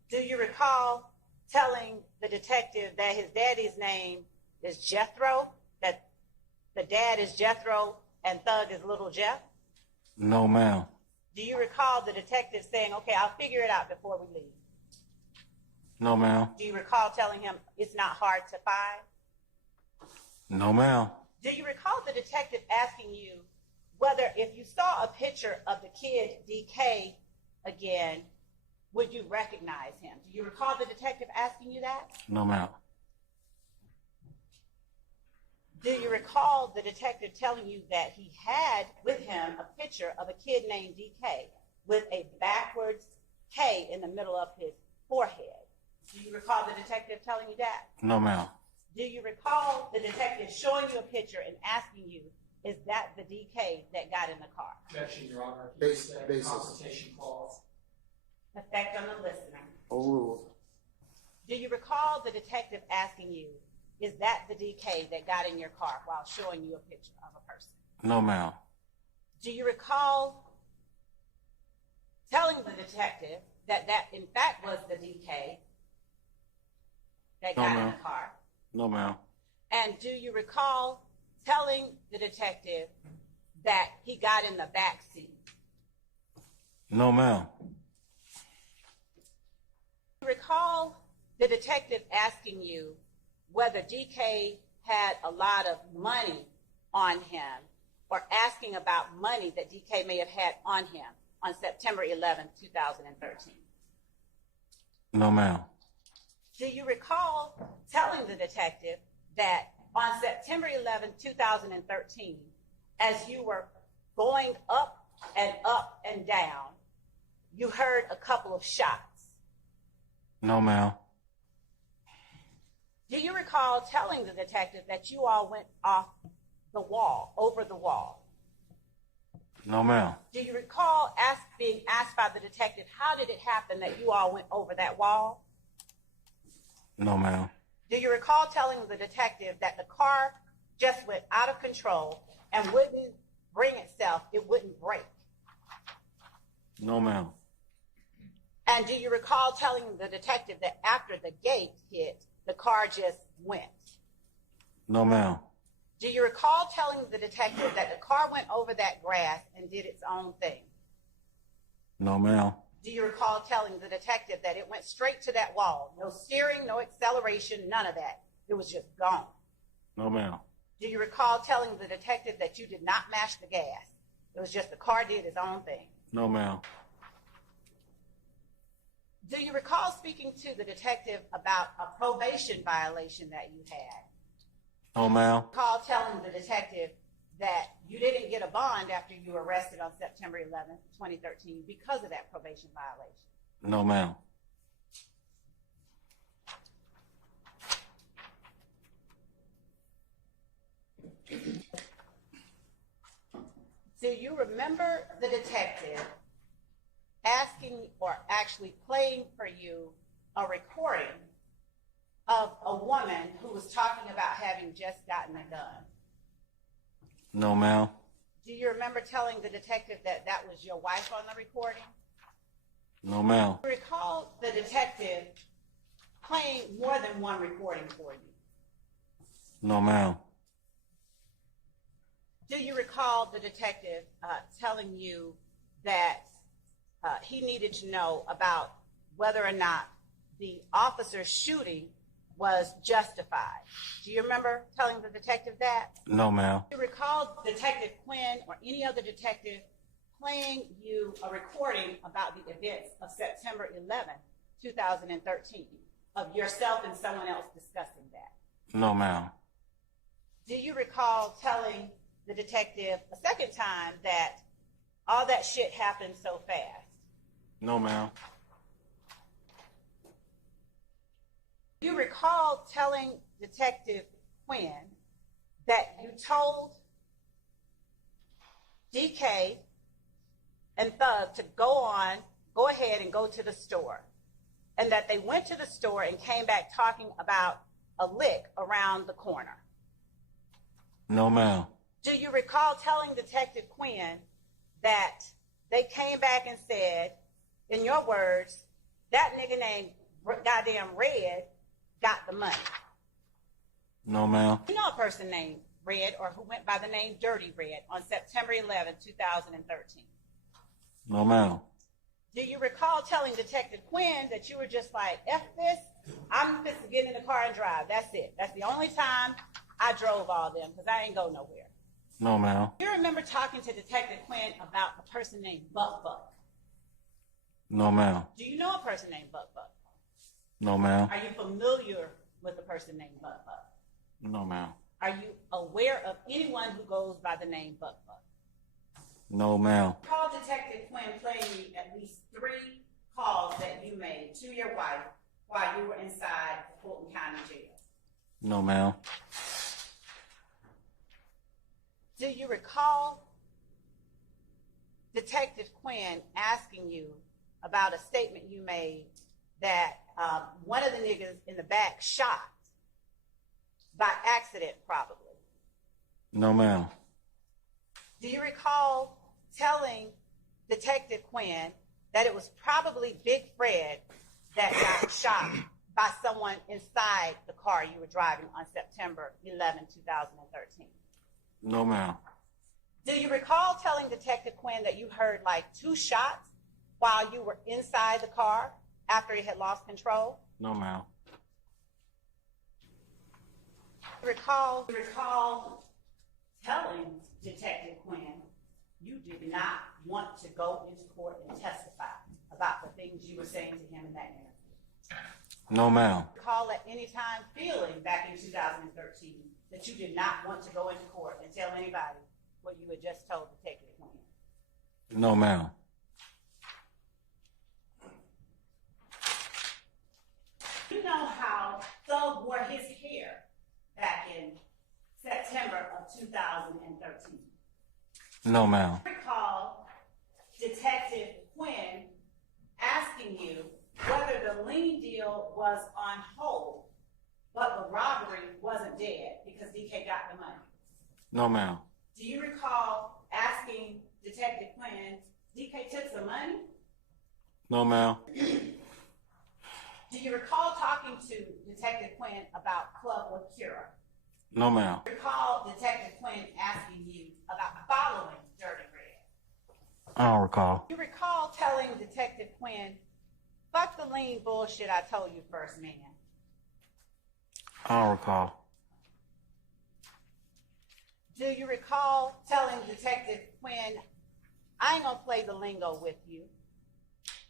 Do you recall telling the detective that his daddy's name is Jethro, that the dad is Jethro and Thug is Little Jeff? No, ma'am. Do you recall the detective saying, okay, I'll figure it out before we leave? No, ma'am. Do you recall telling him it's not hard to find? No, ma'am. Do you recall the detective asking you whether if you saw a picture of the kid DK again, would you recognize him? Do you recall the detective asking you that? No, ma'am. Do you recall the detective telling you that he had with him a picture of a kid named DK with a backwards K in the middle of his forehead? Do you recall the detective telling you that? No, ma'am. Do you recall the detective showing you a picture and asking you, is that the DK that got in the car? Objection, Your Honor. Basis. Confrontation clause. Effect on the listener. Overruled. Do you recall the detective asking you, is that the DK that got in your car while showing you a picture of a person? No, ma'am. Do you recall telling the detective that that in fact was the DK that got in the car? No, ma'am. And do you recall telling the detective that he got in the back seat? No, ma'am. Do you recall the detective asking you whether DK had a lot of money on him or asking about money that DK may have had on him on September 11, 2013? No, ma'am. Do you recall telling the detective that on September 11, 2013, as you were going up and down, you heard a couple of shots? No, ma'am. Do you recall telling the detective that you all went off the wall, over the wall? No, ma'am. Do you recall being asked by the detective, how did it happen that you all went over that wall? No, ma'am. Do you recall telling the detective that the car just went out of control and wouldn't bring itself, it wouldn't brake? No, ma'am. And do you recall telling the detective that after the gate hit, the car just went? No, ma'am. Do you recall telling the detective that the car went over that grass and did its own thing? No, ma'am. Do you recall telling the detective that it went straight to that wall? No steering, no acceleration, none of that. It was just gone. No, ma'am. Do you recall telling the detective that you did not mash the gas? It was just the car did its own thing. No, ma'am. Do you recall speaking to the detective about a probation violation that you had? No, ma'am. Recall telling the detective that you didn't get a bond after you were arrested on September 11th, 2013 because of that probation violation? No, ma'am. Do you remember the detective asking or actually playing for you a recording of a woman who was talking about having just gotten a gun? No, ma'am. Do you remember telling the detective that that was your wife on the recording? No, ma'am. Do you recall the detective playing more than one recording for you? No, ma'am. Do you recall the detective telling you that he needed to know about whether or not the officer's shooting was justified? Do you remember telling the detective that? No, ma'am. Do you recall Detective Quinn or any other detective playing you a recording about the events of September 11th, 2013, of yourself and someone else discussing that? No, ma'am. Do you recall telling the detective a second time that all that shit happened so fast? No, ma'am. Do you recall telling Detective Quinn that you told DK and Thug to go ahead and go to the store, and that they went to the store and came back talking about a lick around the corner? No, ma'am. Do you recall telling Detective Quinn that they came back and said, in your words, that nigga named goddamn Red got the money? No, ma'am. You know a person named Red or who went by the name Dirty Red on September 11, 2013? No, ma'am. Do you recall telling Detective Quinn that you were just like, F this, I'm just to get in the car and drive. That's it. That's the only time I drove all them because I ain't go nowhere. No, ma'am. Do you remember talking to Detective Quinn about a person named Buck Buck? No, ma'am. Do you know a person named Buck Buck? No, ma'am. Are you familiar with a person named Buck Buck? No, ma'am. Are you aware of anyone who goes by the name Buck Buck? No, ma'am. Call Detective Quinn playing me at least 3 calls that you made to your wife while you were inside Fulton County Jail. No, ma'am. Do you recall Detective Quinn asking you about a statement you made that one of the niggas in the back shot by accident, probably? No, ma'am. Do you recall telling Detective Quinn that it was probably Big Fred that got shot by someone inside the car you were driving on September 11, 2013? No, ma'am. Do you recall telling Detective Quinn that you heard like 2 shots while you were inside the car after it had lost control? No, ma'am. Recall telling Detective Quinn you did not want to go into court and testify about the things you were saying to him in that interview? No, ma'am. Recall at any time feeling back in 2013 that you did not want to go into court and tell anybody what you had just told Detective Quinn? No, ma'am. You know how Thug wore his hair back in September of 2013? No, ma'am. Recall lien deal was on hold, but the robbery wasn't dead because DK got the money. No, ma'am. Do you recall asking Detective Quinn, DK took some money? No, ma'am. Do you recall talking to Detective Quinn about Club with Cura? No, ma'am. Do you recall Detective Quinn asking you about following Dirty Red? I don't recall. Do you recall telling Detective Quinn, fuck the lean bullshit I told you first, man? I don't recall. Do you recall telling Detective Quinn, I ain't gonna play the lingo with you.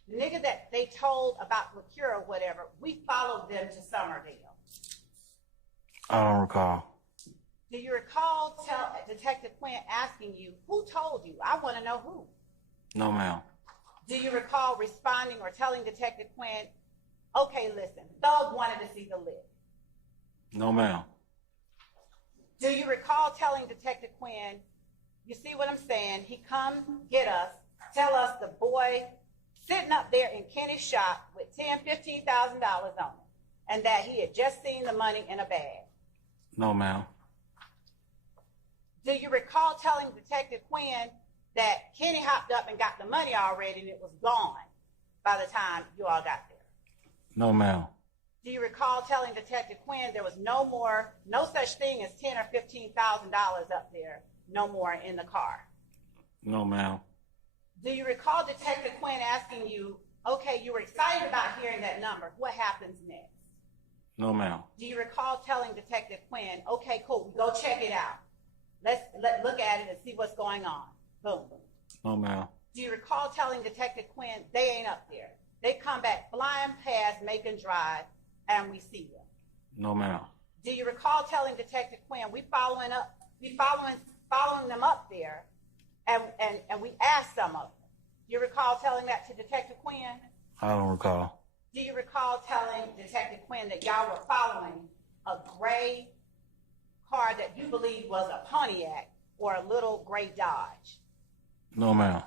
The nigga that they told about Lacura or whatever, we followed them to Summerdale. I don't recall. Do you recall Detective Quinn asking you, who told you? I want to know who. No, ma'am. Do you recall responding or telling Detective Quinn, okay, listen, Thug wanted to see the lick? No, ma'am. Do you recall telling Detective Quinn, you see what I'm saying? He come get us, tell us the boy sitting up there in Kenny's shop with $10,000, $15,000 on it, and that he had just seen the money in a bag. No, ma'am. Do you recall telling Detective Quinn that Kenny hopped up and got the money already and it was gone by the time you all got there? No, ma'am. Do you recall telling Detective Quinn there was no such thing as $10,000 or $15,000 up there, no more in the car? No, ma'am. Do you recall Detective Quinn asking you, okay, you were excited about hearing that number, what happens next? No, ma'am. Do you recall telling Detective Quinn, okay, cool, go check it out. Let's look at it and see what's going on. Boom. No, ma'am. Do you recall telling Detective Quinn, they ain't up there? They come back flying past Macon Drive and we see them. No, ma'am. Do you recall telling Detective Quinn, we following them up there and we asked some of them? Do you recall telling that to Detective Quinn? I don't recall. Do you recall telling Detective Quinn that y'all were following a gray car that you believe was a Pontiac or a little gray Dodge? No, ma'am.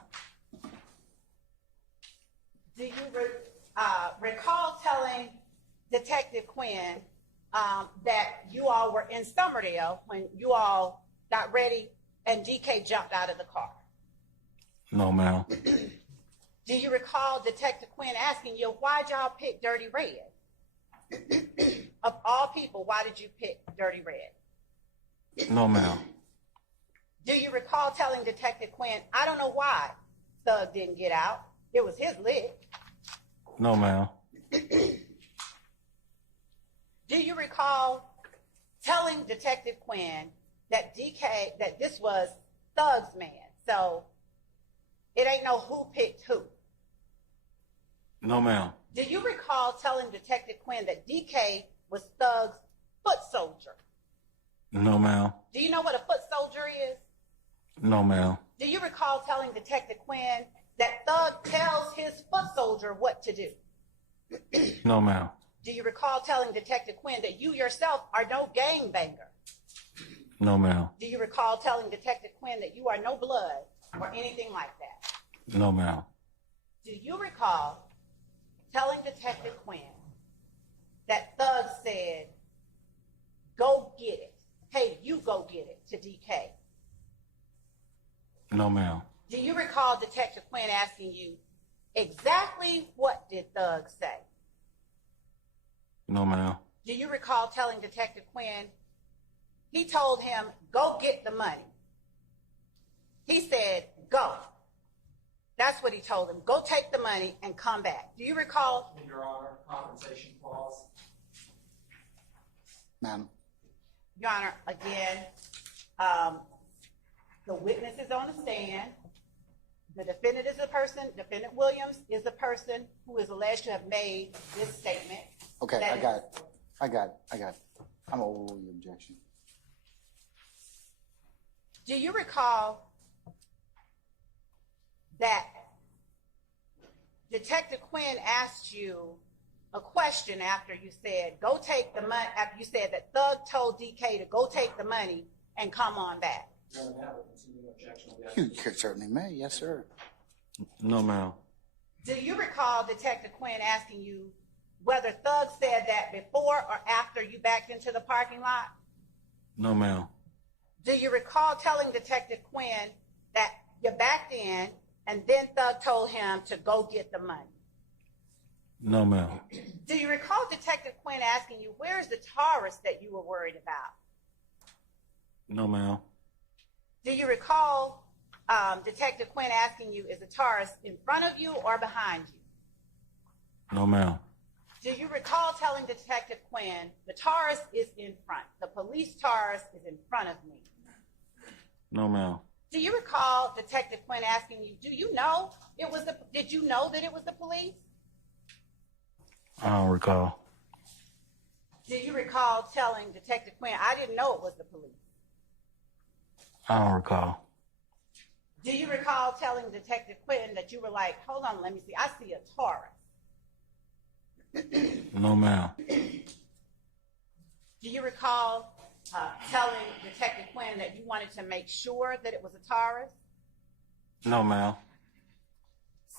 Do you recall telling Detective Quinn that you all were in Summerdale when you all got ready and DK jumped out of the car? No, ma'am. Do you recall Detective Quinn asking you, why'd y'all pick Dirty Red? Of all people, why did you pick Dirty Red? No, ma'am. Do you recall telling Detective Quinn, I don't know why Thug didn't get out. It was his lick. No, ma'am. Do you recall telling Detective Quinn that this was Thug's man? So it ain't no who picked who. No, ma'am. Do you recall telling Detective Quinn that DK was Thug's foot soldier? No, ma'am. Do you know what a foot soldier is? No, ma'am. Do you recall telling Detective Quinn that Thug tells his foot soldier what to do? No, ma'am. Do you recall telling Detective Quinn that you yourself are no gangbanger? No, ma'am. Do you recall telling Detective Quinn that you are no blood or anything like that? No, ma'am. Do you recall telling Detective Quinn that Thug said, go get it. Hey, you go get it to DK? No, ma'am. Do you recall Detective Quinn asking you, exactly what did Thug say? No, ma'am. Do you recall telling Detective Quinn, he told him, go get the money? He said, go. That's what he told him. Go take the money and come back. Do you recall? In your honor, compensation clause. Ma'am. Your Honor, again, the witness is on the stand. The defendant is the person, Defendant Williams is the person who is alleged to have made this statement. Okay, That I got it. I'm over the objection. Do you recall that Detective Quinn asked you a question after you said, go take the money, after you said that Thug told DK to go take the money and come on back? Your Honor, that would continue objection. You certainly may, yes, sir. No, ma'am. Do you recall Detective Quinn asking you, whether Thug said that before or after you backed into the parking lot? No, ma'am. Do you recall telling Detective Quinn that you backed in and then Thug told him to go get the money? No, ma'am. Do you recall Detective Quinn asking you, where's the Taurus that you were worried about? No, ma'am. Do you recall Detective Quinn asking you, is the Taurus in front of you or behind you? No, ma'am. Do you recall telling Detective Quinn, the Taurus is in front, the police Taurus is in front of me? No, ma'am. Do you recall Detective Quinn asking you, did you know that it was the police? I don't recall. Do you recall telling Detective Quinn, I didn't know it was the police? I don't recall. Do you recall telling Detective Quinn that you were like, hold on, let me see, I see a Taurus? No, ma'am. Do you recall telling Detective Quinn that you wanted to make sure that it was a Taurus? No, ma'am.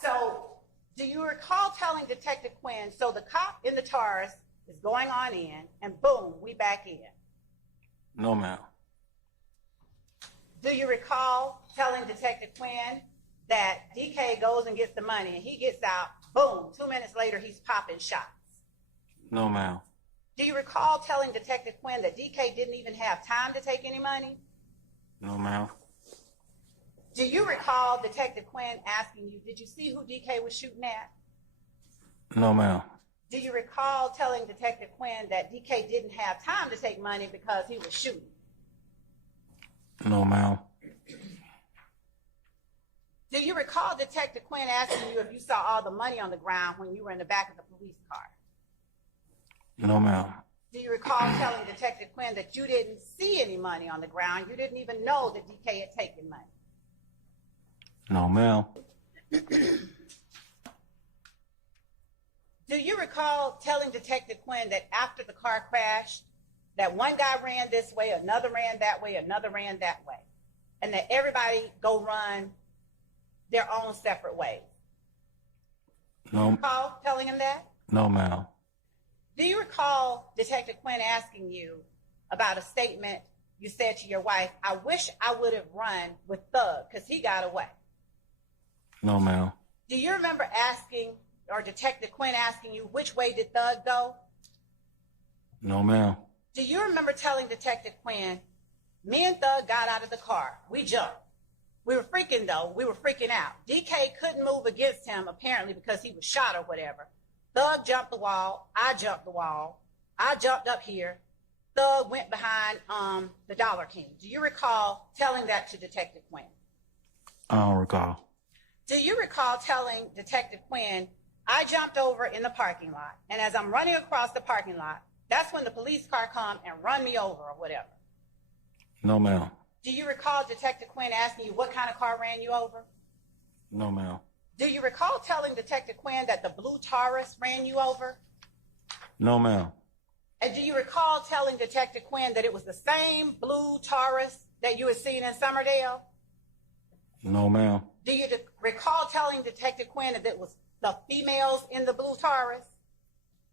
So, do you recall telling Detective Quinn, so the cop in the Taurus is going on in, and boom, we back in? No, ma'am. Do you recall telling Detective Quinn that DK goes and gets the money, and he gets out, boom, 2 minutes later, he's popping shots? No, ma'am. Do you recall telling Detective Quinn that DK didn't even have time to take any money? No, ma'am. Do you recall Detective Quinn asking you, did you see who DK was shooting at? No, ma'am. Do you recall telling Detective Quinn that DK didn't have time to take money because he was shooting? No, ma'am. Do you recall Detective Quinn asking you if you saw all the money on the ground when you were in the back of the police car? No, ma'am. Do you recall telling Detective Quinn that you didn't see any money on the ground? You didn't even know that DK had taken money? No, ma'am. Do you recall telling Detective Quinn that after the car crashed, that one guy ran this way, another ran that way, another ran that way, and that everybody go run their own separate ways? No. Do you recall telling him that? No, ma'am. Do you recall Detective Quinn asking you about a statement you said to your wife, I wish I would have run with Thug because he got away? No, ma'am. Do you remember asking, or Detective Quinn asking you, which way did Thug go? No, ma'am. Do you remember telling Detective Quinn, me and Thug got out of the car, we jumped. We were freaking out. DK couldn't move against him apparently because he was shot or whatever. Thug jumped the wall, I jumped the wall, I jumped up here, Thug went behind the Dollar King. Do you recall telling that to Detective Quinn? I don't recall. Do you recall telling Detective Quinn, I jumped over in the parking lot, and as I'm running across the parking lot, that's when the police car come and run me over or whatever? No, ma'am. Do you recall Detective Quinn asking you what kind of car ran you over? No, ma'am. Do you recall telling Detective Quinn that the blue Taurus ran you over? No, ma'am. And do you recall telling Detective Quinn that it was the same blue Taurus that you had seen in Summerdale? No, ma'am. Do you recall telling Detective Quinn that it was the females in the blue Taurus?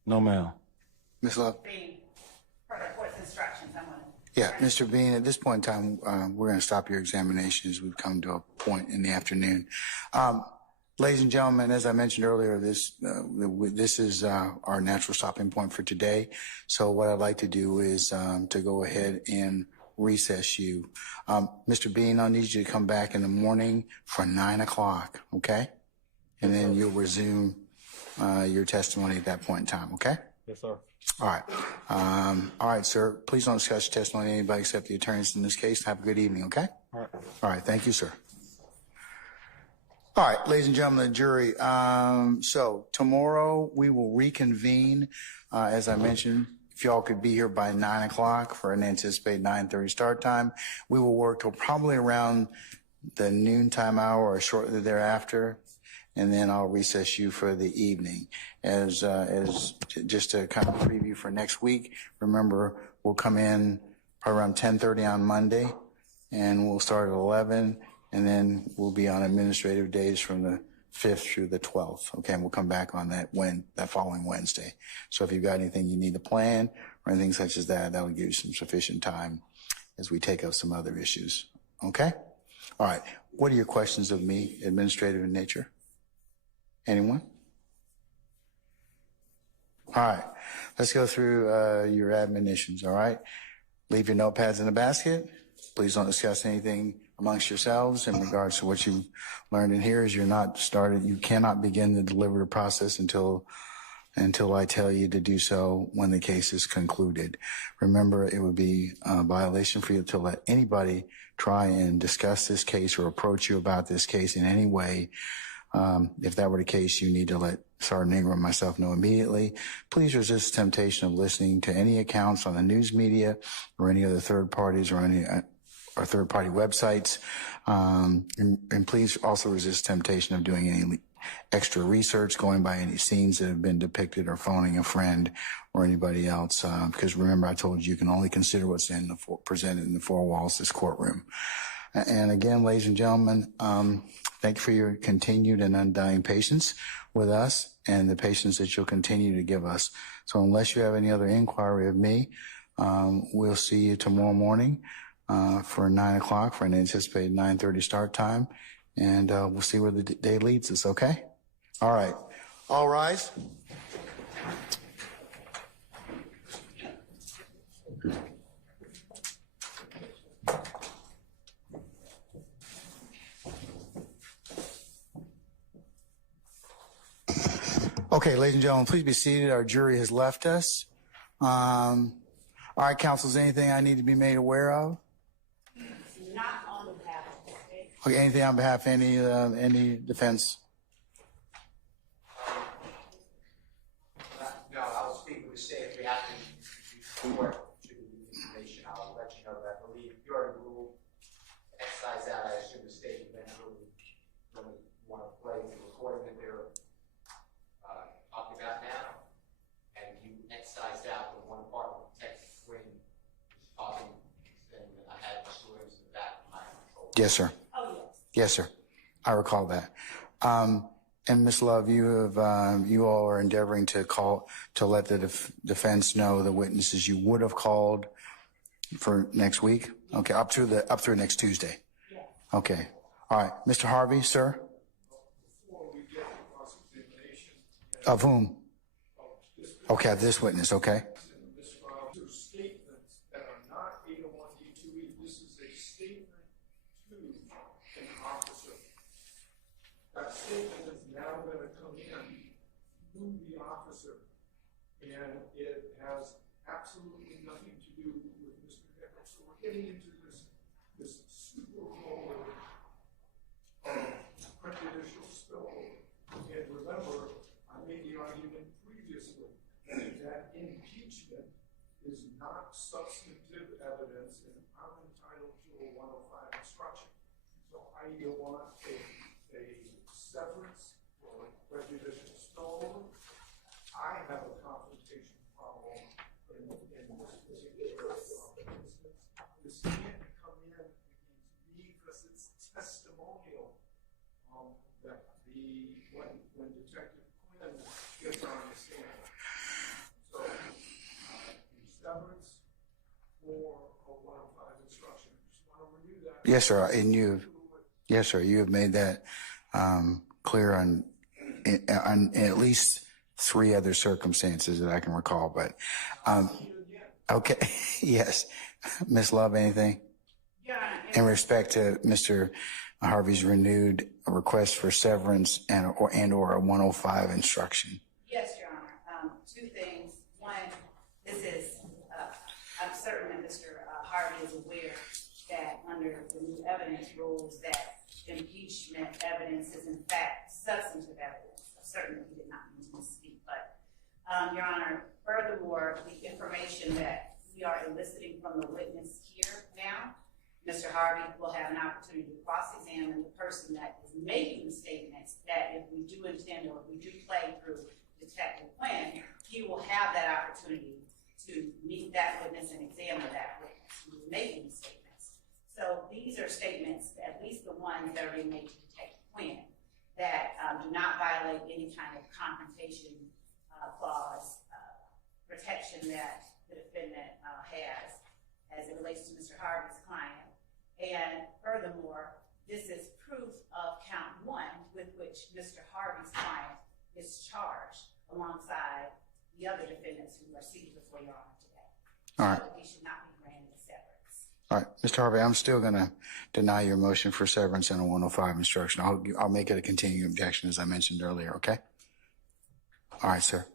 No, ma'am. Ms. Love? For the court's instructions, I'm going to... Yeah, Mr. Bean, at this point in time, we're going to stop your examination as we've come to a point in the afternoon. Ladies and gentlemen, as I mentioned earlier, this is our natural stopping point for today. So what I'd like to do is to go ahead and recess you. Mr. Bean, I'll need you to come back in the morning for 9 o'clock, okay? And then you'll resume your testimony at that point in time, okay? Yes, sir. All right. All right, sir. Please don't discuss your testimony with anybody except the attorneys in this case. Have a good evening, okay? All right. All right. Thank you, sir. All right, ladies and gentlemen of the jury. So tomorrow we will reconvene. As I mentioned, if y'all could be here by 9 o'clock for an anticipated 9:30 start time, we will work till probably around the noontime hour or shortly thereafter. And then I'll recess you for the evening. As just to kind of preview for next week, remember, we'll come in probably around 10:30 on Monday, and we'll start at 11, and then we'll be on administrative days from the 5th through the 12th. Okay, and we'll come back on that following Wednesday. So if you've got anything you need to plan or anything such as that, that'll give you some sufficient time as we take up some other issues. Okay? All right. What are your questions of me, administrative in nature? Anyone? All right. Let's go through your admonitions, all right? Leave your notepads in the basket. Please don't discuss anything amongst yourselves in regards to what you learned in here. As you cannot begin the deliberative process until I tell you to do so when the case is concluded. Remember, it would be a violation for you to let anybody try and discuss this case or approach you about this case in any way. If that were the case, you need to let Sergeant Ingram and myself know immediately. Please resist the temptation of listening to any accounts on the news media or any other third parties or any or third-party websites. And please also resist temptation of doing any extra research, going by any scenes that have been depicted, or phoning a friend or anybody else. Because remember, I told you can only consider what's presented in the four walls of this courtroom. And again, ladies and gentlemen, thank you for your continued and undying patience with us and the patience that you'll continue to give us. So unless you have any other inquiry of me, we'll see you tomorrow morning for 9 o'clock for an anticipated 9:30 start time. And we'll see where the day leads us, okay? All right. All rise. Okay, ladies and gentlemen, please be seated. Our jury has left us. All right, counsel, is there anything I need to be made aware of? Not on behalf of the state. Okay, anything on behalf of any defense? No, I'll speak with the state. If we have to report to the information, I'll let you know that. I believe you already ruled excise out. I assume the state eventually going to want to play the recording that they're talking about now. And you excised out the one part of Texas when was talking, saying that I had Mr. Williams in the back of my control. Yes, sir. Oh, yes. Yes, sir. I recall that. And Ms. Love, you all are endeavoring to let the defense know the witnesses you would have called for next week. Okay, up through next Tuesday. Yes. Okay. All right, Mr. Harvey, sir. Before we get to cross-examination. Of whom? Okay, of this witness. Okay. This file, two statements that are not 801D2E. This is a statement to an officer. That statement is now going to come in to the officer, and it has absolutely nothing to do with Mr. Nichols. So we're getting into this super roller of prejudicial spillover. And remember, I made the argument previously that impeachment is not substantive evidence, and I'm entitled to a 105 instruction. So I either want a severance or prejudicial spillover. I have a confrontation problem in this particular instance. This can't come in against me because it's testimonial that when Detective Quinn gets on the stand. So, severance or a 105 instruction. Just want to review that. Yes, sir. And you have made that clear on at least 3 other circumstances that I can recall. But okay, yes, Ms. Love, anything in respect to Mr. Harvey's renewed request for severance and or a 105 instruction? Yes, Your Honor. 2 things. One, this is, I'm certain that Mr. Harvey is aware that under the new evidence rules that impeachment evidence is in fact substantive evidence. Certainly he did not mean to misspeak, but Your Honor, furthermore, the information that we are eliciting from the witness here now, Mr. Harvey will have an opportunity to cross-examine the person that is making the statements that if we do intend or if we do play through Detective Quinn, he will have that opportunity to meet that witness and examine that witness who is making the statements. So these are statements, at least the ones that are being made to Detective Quinn, that do not violate any kind of confrontation clause protection that the defendant has as it relates to Mr. Harvey's client. And furthermore, this is proof of count 1 with which Mr. Harvey's client is charged alongside the other defendants who are seated before Your Honor today. All right. So he should not be granted a severance. All right, Mr. Harvey, I'm still going to deny your motion for severance and a 105 instruction. I'll make it a continuing objection, as I mentioned earlier, okay? All right, sir.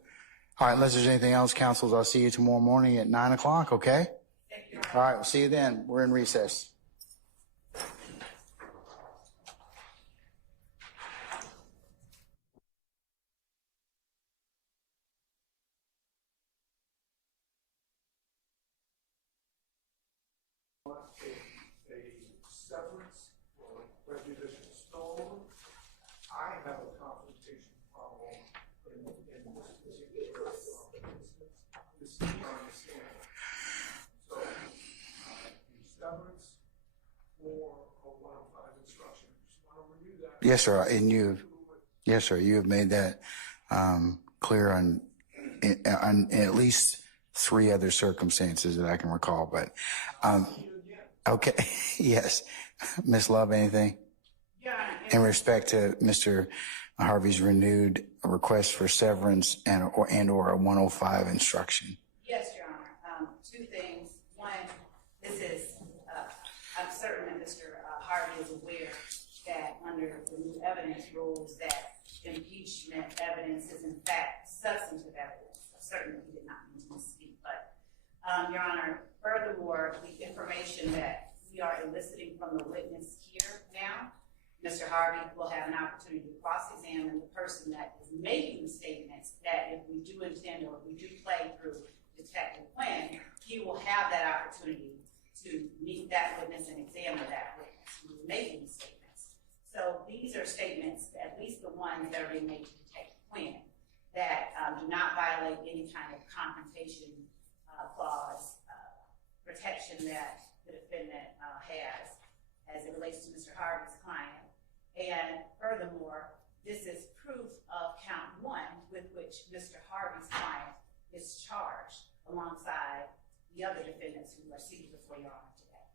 All right, unless there's anything else, counsels, I'll see you tomorrow morning at 9 o'clock, okay? Thank you. All right, we'll see you then. We're in recess. A severance or prejudicial storm. I have a confrontation problem in this particular instance. This is my understanding. So, severance or a 105 instruction. Just want to review that. Yes, sir. And yes, sir. You have made that clear on at least 3 other circumstances that I can recall. But okay, yes, Ms. Love, anything in respect to Mr. Harvey's renewed request for severance and or a 105 instruction? Yes, Your Honor. 2 things. One, this is, I'm certain that Mr. Harvey is aware that under the new evidence rules that impeachment evidence is in fact substantive evidence. Certainly he did not mean to misspeak, but Your Honor, furthermore, the information that we are eliciting from the witness here now, Mr. Harvey will have an opportunity to cross-examine the person that is making the statements that if we do intend or if we do play through Detective Quinn, he will have that opportunity to meet that witness and examine that witness who is making the statements. So these are statements, at least the ones that are being made to Detective Quinn, that do not violate any kind of confrontation clause protection that the defendant has as it relates to Mr. Harvey's client. And furthermore, this is proof of count 1 with which Mr. Harvey's client is charged alongside the other defendants who are seated before Your Honor today.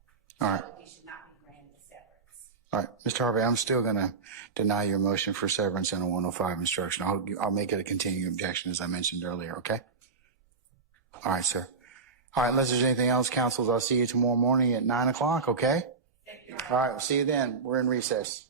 All right. So he should not be granted a severance. All right, Mr. Harvey, I'm still going to deny your motion for severance and a 105 instruction. I'll make it a continuing objection, as I mentioned earlier, okay? All right, sir. All right, unless there's anything else, counsels, I'll see you tomorrow morning at 9 o'clock, okay? Thank you. All right, we'll see you then. We're in recess.